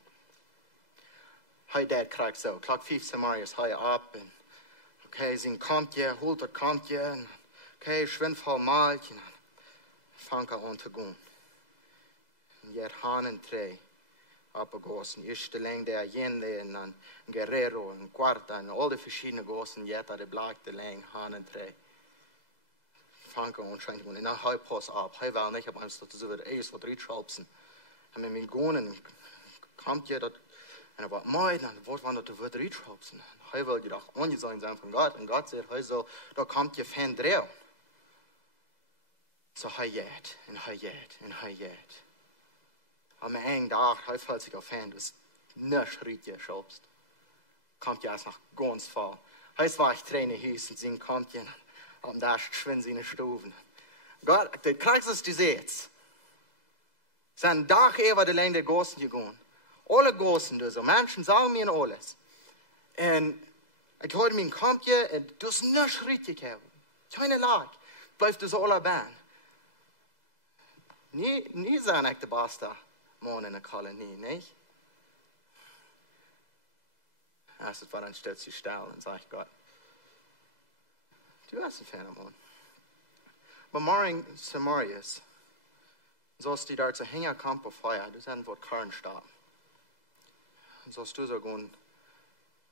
Hey, Dad kriegt so, klag 15 Marius, hey, ab, und, okay, sie kommt ja, holt das kommt ja, okay, schwind voll Malchen, fang an zu gehen. Und jetzt Hanen drei, abgegossen, erste Länge der Allende, und dann ein Guerrero, ein Quarta, und all die verschiedenen Gossen, jetzt hat die Black, Länge, Hanen drei. Fang an und scheint, und dann halb pass ab, hey, weil nicht, aber eins, das so wird, so 3 Schalpsen. Und wenn wir gehen, und kommt ja dort, und er war mei, dann waren das wird 3 Schalpsen. Hey, will gedacht, ohne sein von Gott, und Gott sagt, hey, so, da kommt ihr Fan drehen. So, hey, jet, und hey, jet, und hey, jet. Am einen Tag, hey, falls ich auf Fan, das nicht richtig schalpst. Kommt ja erst noch ganz voll. Hey, war ich Träne hieß, und sie kommt ja, und da schwimmen sie in den Stufen. Gott, der Kreis ist die jetzt. Sein Dach über die Länge der Gossen gegangen. Alle Gossen, so Menschen sagen mir alles. Und ich heute mir kommt hier, und du hast nicht richtig haben. Keine Lag. Bleibt das alle bei. Nie sein ich der Basta, Mann in der Kolonie, nicht? Das war dann stellt sich still und sagt Gott, du hast ein Phänomen. Aber morgen Samarias, sollst du da zu hängen kommen auf Feuer, du sagst, wo Karren starb. Und sollst du so gehen,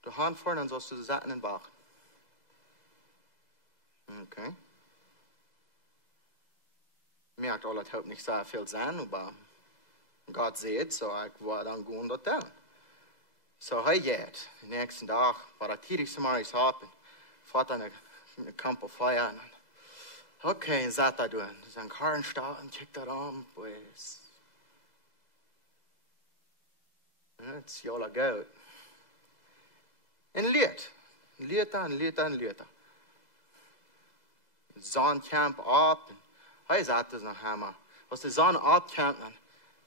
du Hand vorne, und sollst du so in den Bach. Okay. Merkt, alles hat nicht so viel sein, aber Gott sieht, so ich war dann gehen dort down. So, hey, jetzt, den nächsten Tag, war der tierisch Samarias ab, und fährt dann in Campo Feuer. Okay, sagt er durch. Sein Karren starten, kickt er an, pues. Jetzt jolla gut. Ein Lied. Sonne kämpft ab. Hij sagt es noch einmal. Als die Sonne abkämpft, dann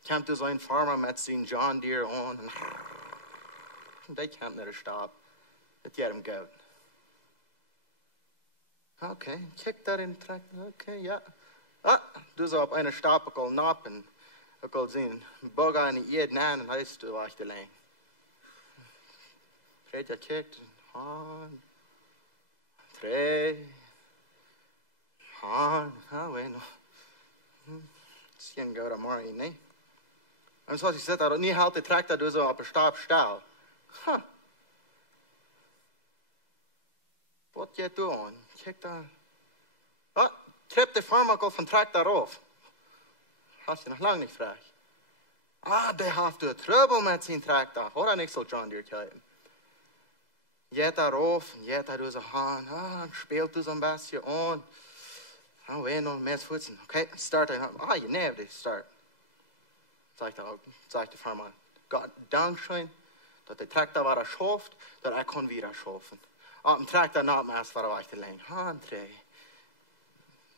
kämpft so ein Farmer mit seinem John Deere an. Und der kämpft nicht Stab. Das geht ihm gut. Okay, kijk daar in trek. Okay, ja. Du so op een Stab, ik al nappen. Ik al zien. Bog aan jeden aan en hij du echt alleen. Freja kijkt. Han. 3. Bueno. Zien gaat er maar in, nee. En zoals ik zei, dat niet altijd trekt dat zo op een Stab staal. Wat je doen? Kijk daar. Trip de farmakel van trekt daarop. Hast je nog lang niet gevraagd? Der heeft de trouble met zijn tractor. Hoor dan ik zal John Deere kijken. Jet daarop, jet daar zo aan. Speelt dus een beetje aan. Nog mes voetsen. Oké, start. Je neemt het, start. Zegt de farmer. Gott dankschön, dat de tractor waar schoft, dat ik kon weer schoffen. Op een tractor not maar waar ik te leen. Tre.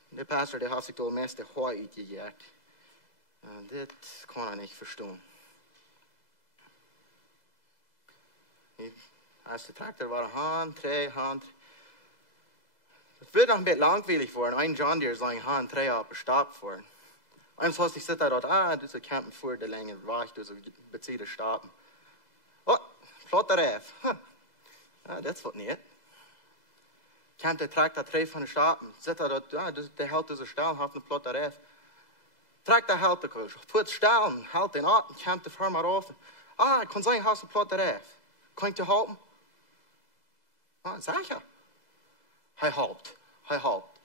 De pastor die heeft zich door mest de hooi uitgejaagd. Dit kon hij niet verstaan. Als de tractor waar hand. Het wird nog een beetje langweilig worden. Een John Deere zal een hand 3 op een stap voor. En zoals ik zit daar, dus ik campen voor de lenge wacht, dus ik bezieht de stappen. Plotter af. Dat is wat niet. Campt de tractor 3 van de stappen. Zit daar, dus de houdt dus een staal, heeft een plotter af. Tractor houdt de koers. Voet staal, houdt den op, campt de farmer af. Ik kon zeggen, houdt de plotter af. Kan ik je helpen? Zeg je. Hij helpt.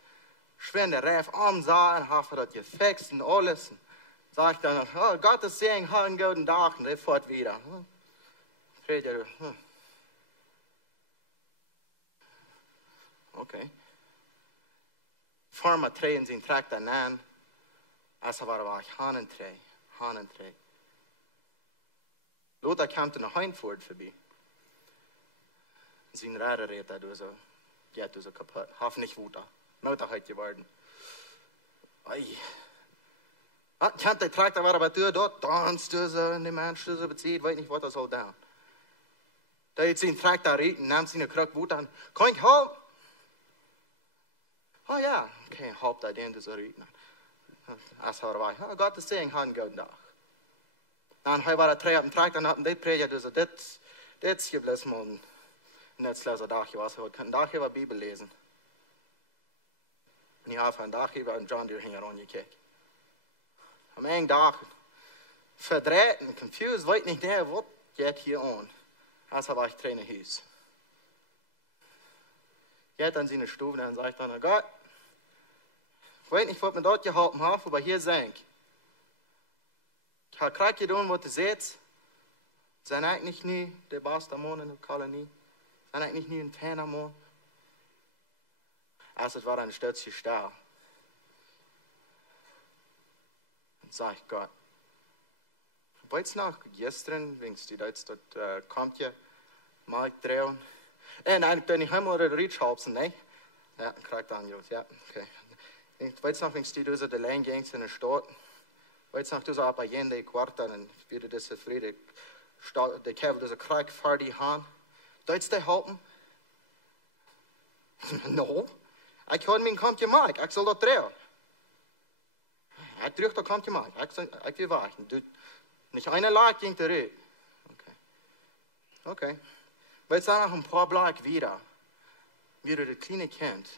Schwende Reif ansah und hat das gefixt und alles. Sagt dann, Gottes Segen, einen guten Tag und fort wieder. Friede, Okay. Farmer 3 in zijn Traktor an. Also war ich Hanen 3. Lothar kam nach Heinfurt vorbei. Sein Räder redet so, geht so kaputt. Hoffentlich Wuter. Motor heute geworden. Ich hab den Traktor war aber dort, tanzt du so, und die Menschen so bezieht, weiß nicht, was das soll da. Da jetzt den Traktor reden, nimmt sie eine Krug Wut an. Kann ich helfen? Oh ja, oké, hoop dat in de zon. Als hij erbij, oh, God te zeggen, han gouden dag. En hij was er op een trek, dan had hij dit predigen, dus dit je blijft maar net slechts een dagje was. Hij had een dagje wat Bibel lezen. En hij had een dagje waar John Deere hing rond je kijkt. Am een dag, verdreht en confused, weet niet meer wat gaat hier aan. Als hij was in het huis. Gaat dan zijn Stube en sagt dann, Gott, ich weiß nicht, was mir dort geholfen hat, aber hier sein. Ich habe gerade getan, was du siehst. Zijn eigentlich nie der beste Mann in der Kolonie. Zijn eigentlich nie ein feiner Mann. Als het war ein Stützchen Stahl. Und sag ich Gott, weißt du noch, gestern, wenn die Deutsch dort kommt, ja, mag ich drehen. Nein, wenn ich einmal den Reach halsen, ne? Ja, krieg dann Jungs, ja, okay. Weißt du noch, wenn die durch die Lane gingst in der Stadt? Weißt du noch, du so bei jenen Quartal, und wieder diese Friede, der Kerl, dieser Krieg vor die Hand. Deutsch die halten? No. Ich kann mich kommt gemacht, ich soll dort drehen. Ich drück da kommt gemacht, ich will warten. Nicht eine Lag ging der Rück. Okay. Weißt du noch ein paar Blöcke wieder, wie du das kleine Kind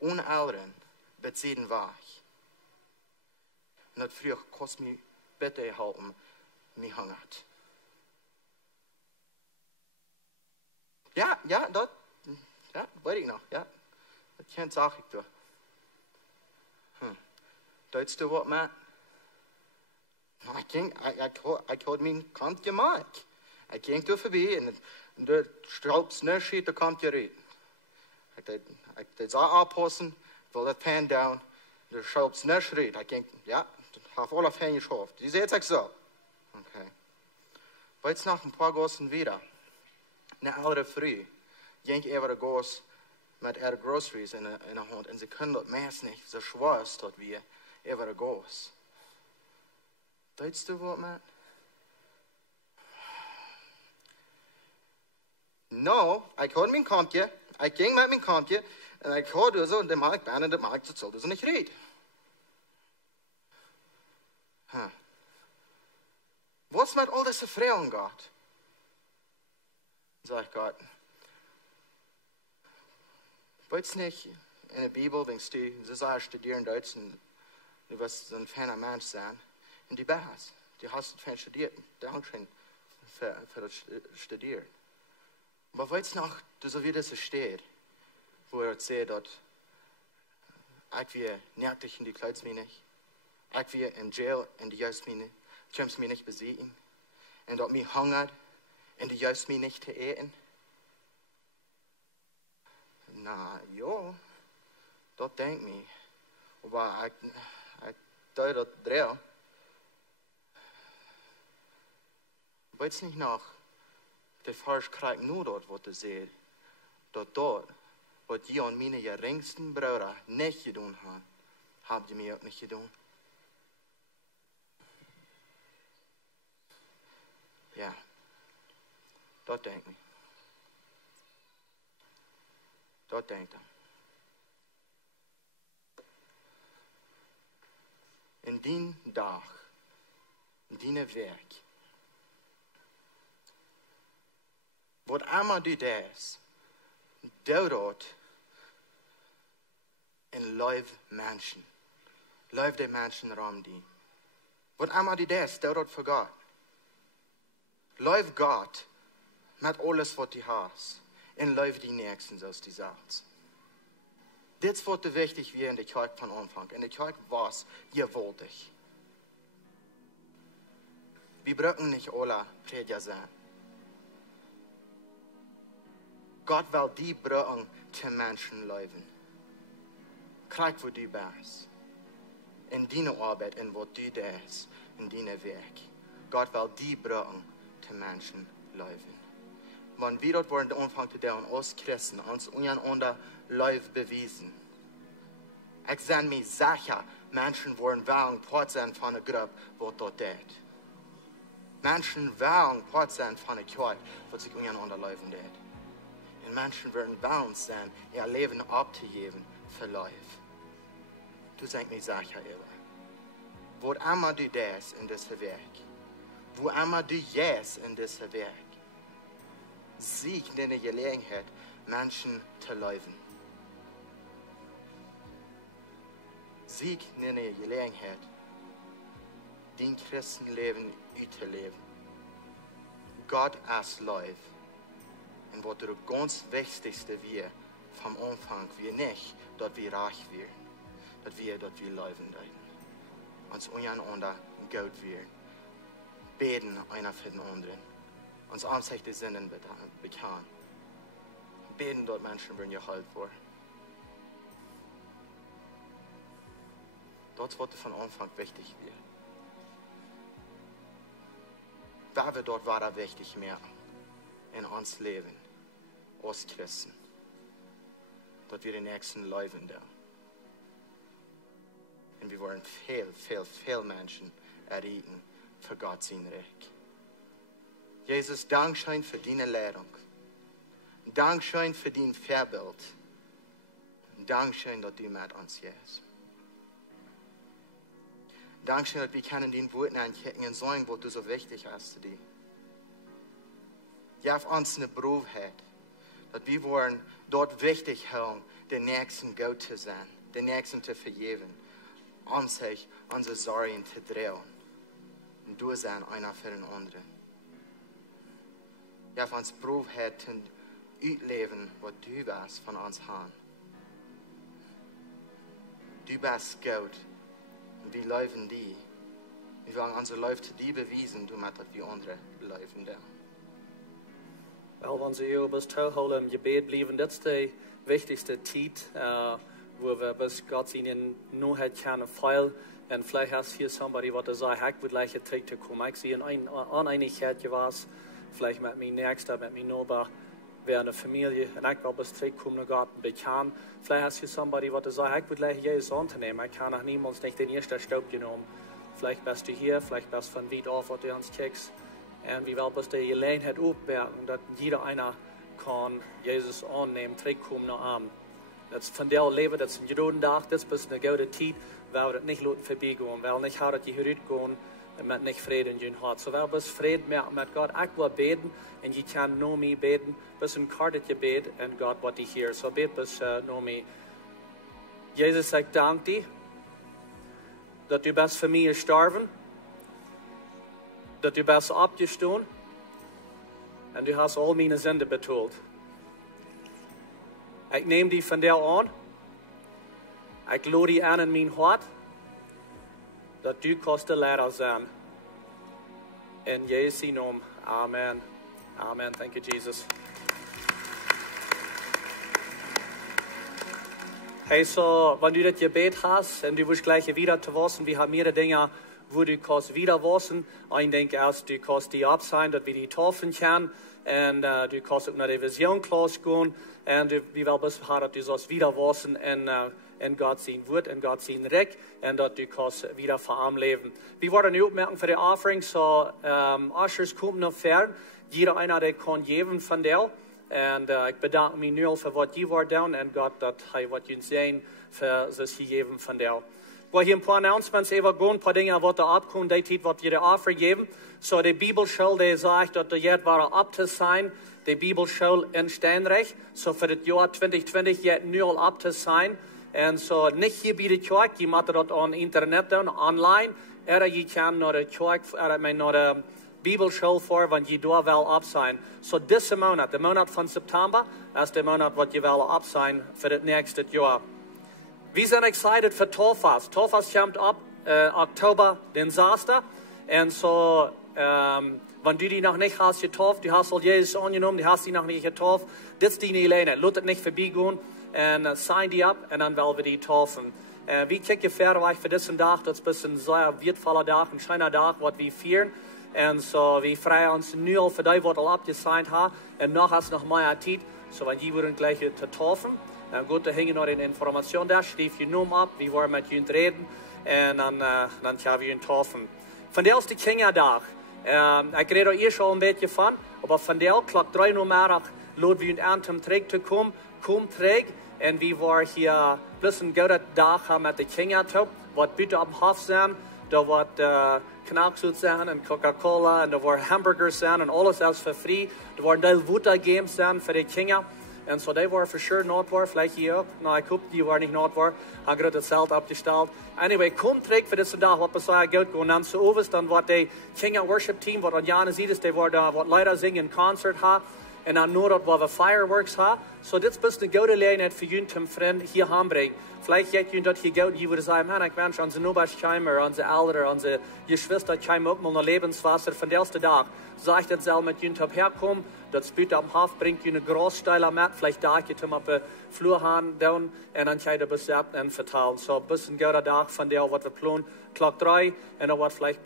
ohne Eltern beziehen war. Und das früher kostet mich bitte halten, mich hungert. Ja, das weiß ich noch, ja. Das Kind sag ich dir. Deutst du was, Matt? Ich had mijn kant gemaakt. Ik ging er voorbij en de stroopsneuschiet, daar komt je eruit. Ik deed zo oppassen, ik wil dat pen down, de stroopsneuschiet. Ik ging, ja, ik heb alle pen geschoven. Die zegt ik zo. Okay. Weet je nog een paar gossen weer? Na oudere früh ging ik even de goos met haar groceries in de hand en ze kunnen dat meest niet, zo schwer is dat weer even de goos. Deutst du wat, Matt? No, ik had mijn kampje, ik ging met mijn kampje en ik had dus de markt bij en de markt dat zal dus niet rijden. Wat met al deze vrouwen gaat? Zeg God, weet je niet, in de Bibel, denkst du, ze zou studeren Duits en du wirst een fijner mens zijn. Und die Bas, die hast du viel studiert, Dankeschön für das Studieren. Aber weißt du noch, so wie das steht, wo sagt, dass ich wie nervig in die Kleids mich nicht, ich wie im Jail in die Juist mich nicht besiegen, und dass mich hungert, und die Juist mich nicht zu eten. Na, ja, das denkt mich. Aber ich tue das drehen. Weet je niet nog, de vers krijgt nu dat wat te zeggen, dat wat je aan mijn geringsten broeder niet gedaan hebt, heb je mij ook niet gedaan. Ja, dat denk ik. Dat denkt ik. In die dag, in die werk, wat allemaal du des, doe dat in live mensen. Live de mensen ram die. Wat allemaal du des, doe dat voor God. Live God met alles wat die has. En live die nächsten zoals die zegt. Dit is wat te wichtig weer in de kerk van aanvang. In de kerk was geweldig. We brauchen nicht alle Prediger sein. Gott will die brauchen zu Menschen leben. Kijk wo du bist. In deine Arbeit, in wat du tust, in deine Werk. Gott will die brauchen zu Menschen leben. Wenn wir dort wollen, anfangen zu tun, als Christen, uns untereinander Leben beweisen. Ich sehe mir sicher, Menschen wollen wählen, Part sein von einer Gruppe, wo dort tut. Menschen wollen Part sein von einer Kirche, wo sich untereinander leben tut. En mensen worden bound zijn ihr Leben abzugeben für Life. Du sagst nicht, sag ja immer. Wo immer du das in diesem Werk, wo immer du yes in diesem Werk, sieg in der Gelegenheit, Menschen zu leben. Sieg in der Gelegenheit, dein Christenleben zu leben. Gott als Life. Und was das ganz Wichtigste wir vom Anfang, wir nicht, dass wir reich werden, dass wir leben werden. Uns untereinander gut werden. Beten einer für den anderen. Uns ansichtliche Sinnen bekannt. Beten, dass Menschen werden geholfen vor. Das wird von Anfang wichtig werden. Da wird dort war wichtig mehr in uns Leben, als Christen. Dass wir den nächsten leben da. Und wir wollen viel Menschen erreichen für Gott sein Reich. Jesus, Dankeschön für deine Lehrung. Dankeschön für dein Vorbild. Dankeschön, dass du mit uns bist. Dankeschön, dass wir können den Worten ankicken und sagen, was du so wichtig hast zu dir. Ja, auf uns eine Berufung, dass wir wollen dort wichtig haben, den Nächsten gut zu sein, den Nächsten zu vergeben, sich unsere Sorgen zu drehen und du sein einer für den anderen. Ja, auf uns Berufung und ausleben, was du bist von uns haben. Du bist gut. Wir leben die. Wir wollen unser Leben zu dir beweisen, du machst, dass wir andere leben da. Wel, wenn Sie bis teilholen im Gebet bleiben, das ist die wichtigste Zeit, wo wir bis Gott ihnen nur hat keine Pfeil. Und vielleicht hast du hier somebody, der sagt, ich würde gleich zu kommen. Ich sehe in Uneinigkeit gewesen, vielleicht mit meinem Nächsten, mit meinem Nachbarn, während der Familie. Und ich will bis zurückkommen, Gott bekannt. Vielleicht hast du somebody, der sagt, ich würde gleich Jesus anzunehmen. Ich kann noch niemals nicht den ersten Staub genommen. Vielleicht bist du hier, vielleicht bist du von weit auf, wo du uns kickst. Und wie will bis die Gelegenheit aufmerken, dass jeder einer kann Jesus annehmen, zurückkommen nach Arm. Das von der Leben, das ist ein Judentag, das ist eine gute Zeit, weil das nicht vorbeigehen, weil nicht hart die Hürde gehen, mit nicht Frieden in den Herzen. So, weil bis Frieden mit Gott, ich will beten, und ich kann nur mehr beten, bis ein kartet Gebet, und Gott wird dich hier. So, bet bis nur mehr. Jesus, ich danke dir, dass du bist für mich gestorben, dass du bist abgestanden, und du hast all meine Sünden betont. Ich nehme die von dir an. Ich lade die an in mein Hart, dass du kannst der Lehrer sein. In Jesu Namen. Amen. Amen. Thank you, Jesus. Hey, so, wenn du das Gebet hast und du willst gleich wieder zu waschen, wir haben mehrere Dinge, wo du kannst wieder waschen. Ich denke erst, du kannst die absehen, dass wir die taufen können. Und du kannst auch nach der Vision-Klasse gehen. Und wir wollen bis dass du sollst wieder waschen in Gott sein Wort, in Gott sein Recht. Und dass du kannst wieder für ihn leben. Wir wollen eine Aufmerkung für die Offering. So, Ushers kommen noch fern. Jeder einer, der kann geben von dir. Und ich bedanke mich nur für was die waren. Und Gott, dass er was uns sehen, für das geben von dir. Wir hier ein paar Announcements übergehen, ein paar Dinge, die da abkommen, die Zeit, was wir der Offer geben. So, die Bibelschule, die sagt, dass der jetzt war ab zu sein, die Bibelschule in Steinreich. So, für das Jahr 2020 jetzt nur ab zu sein. Und so, nicht hier bei der Kirche, die machen das on Internet und online. Je kann nach der Kirche, nach der Bibelschule vor, wenn je da will ab sein. So, dieser Monat, der Monat von September, ist der Monat, was je will ab sein für das nächste Jahr. Wir sind excited für Tolfast. Tolfast kommt ab Oktober den 6. Und so, wenn du die noch nicht hast getauft, du hast wohl Jesus angenommen, du hast die noch nicht getauft, das ist die Gelegenheit. Lass das nicht vorbeigehen und sign die ab und dann wollen wir die taufen. Wir kicken fertig für diesen Tag, das ist ein sehr wertvoller Tag, ein schöner Tag, was wir feiern. Und so, wir freuen uns nur für die, was abgesigned haben. Und noch hast noch mehr Zeit, so wenn die würden gleich zu taufen. Gut, da hängen noch eine Information da, schrieb die Nummer ab, wir wollen mit ihnen reden und dann können wir ihn taufen. Von der ist der Kindertag. Ich rede hier schon ein bisschen von, aber von der klappt 3 Uhr Mittag lot wie ein Antem trägt zu kommen, trägt. Und wir waren hier bloß ein guter Tag mit den Kindern, was bitte am Hof sein, da war Knacksuit sein und Coca-Cola und da war Hamburgers sein und alles das für free. Da waren Teil Wutter Games sein für die Kinder. Und so, die waren für sure not war, vielleicht hier auch. Nein, ich hoffe, die waren nicht not war. Ich habe gerade das Zelt abgestellt. Anyway, trägt für diesen Tag, was besser Geld gehen. Und dann so oben, dann war die Kinder Worship Team, was an Jana sieht, ist, die war da, was leider singen, Konzert hat. Und dann nur dort, wo wir Fireworks haben. So, das ist eine gute Gelegenheit für jeden zum Freund hier herbringen. Vielleicht geht ihr dort hier Geld und ihr würde sagen, man, ich wünsche unsere Nobelscheimer, unsere Eltern, unsere Geschwister, kommen auch mal noch Lebenswasser von der ersten Tag. Sag ich das selber mit ihnen herkommen, das bitte am Hof bringt ihr eine Großsteiler mit, vielleicht da geht ihr mal auf den Flurhahn down und dann könnt ihr bis und verteilen. So, ein bisschen guter Tag von der, was wir planen, Klock 3 und dann wird vielleicht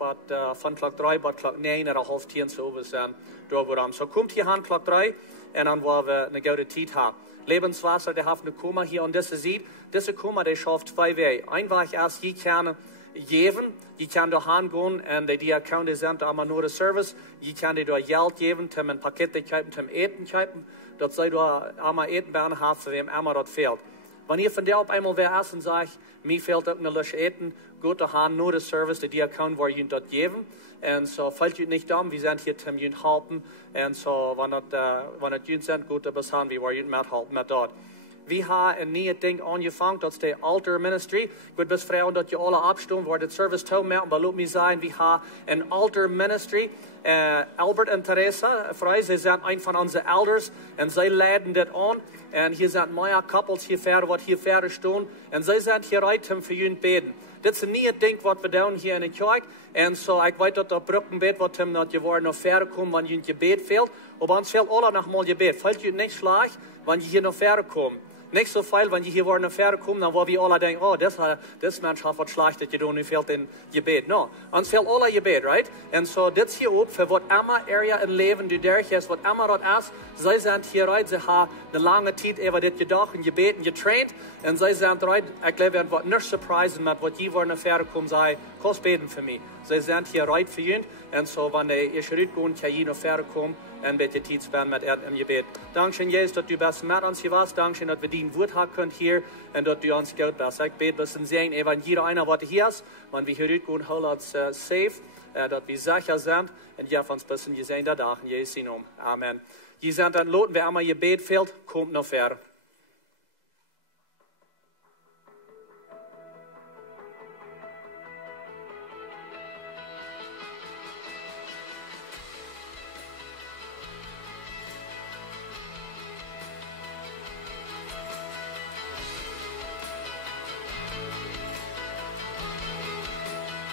von Klock 3 bis Klock 9 oder halb 10 zu oben sein. So, kommt hier an Klock 3 und dann wollen wir eine gute Zeit haben. Lebenswasser, der hat eine Kummer hier und das sieht, diese Kummer, der schafft 2 Wege. Ein war ich erst, die kann geben, die kann da hingehen und die Account sind da nur der Service, die kann die da Geld geben, zum ein Paket kaufen, zum Eten kaufen, dort sei da einmal Eten bei einem Hafen, wem einmal dort fehlt. Wenn ihr von der auf einmal wer essen sagt, mir fehlt auch eine Lösche Eten, gut da haben nur der Service, die Account, wo ihr dort geben. Und so, fällt ihr nicht um, wir sind hier zum Jünd halten. Und so, wenn das Jünd sind, gut, aber sind wir, wo Jünd mithalten, mit dort. Wir haben ein neues Ding angefangen, das ist der Altar Ministry. Ich würde bis Frauen dort alle abstimmen, wo der Service taumeln, aber lasst mich sagen, wir haben ein Altar Ministry. Albert und Teresa, frei, sie sind ein von unseren Elders und sie leiten das an. Und hier sind mehr Couples hier fertig, was hier fertig stehen. Und sie sind hier rein, um für Jünd beten. Das ist ein neues Ding, was wir tun hier in der Kirche. Und so, ich weiß, dass das Brückenbet, was ihm noch geworden noch fertig kommen, wenn ein Gebet fehlt. Aber uns fehlt alle noch mal Gebet. Fällt ihr nicht schlecht, wenn ihr hier noch fertig kommen. Nicht so viel, wenn die hier noch fertig kommen, dann wo wir alle denken, oh, das Mensch hat was Schlechtes getan, und fehlt ein Gebet. No, uns fehlt alle Gebet, right? Und so, das hier oben, für was immer Area im Leben, die durch ist, was immer dort ist, sie sind hier rein, sie haben eine lange Zeit über das gedacht und gebeten, getraint, und sie sind rein, ich glaube, wir werden nicht surprisen, mit was die noch fertig kommen, sei, kannst beten für mich. Sie sind hier rein für ihn, und so, wenn die Schritt gehen, kann ich noch fertig kommen, und bitte Zeit spenden mit im Gebet. Dankeschön, Jesus, dass du bist mit uns hier warst. Dankeschön, dass wir dein Wort haben können hier und dass du uns Geld bist. Ich bete, dass wir sehen, wenn jeder einer, was hier ist, wenn wir hier gehen, hol uns safe, dass wir sicher sind und ja, uns ein bisschen gesehen, da in Jesu Namen. Amen. Die sind dann loten, wer einmal Gebet fehlt, kommt noch fertig.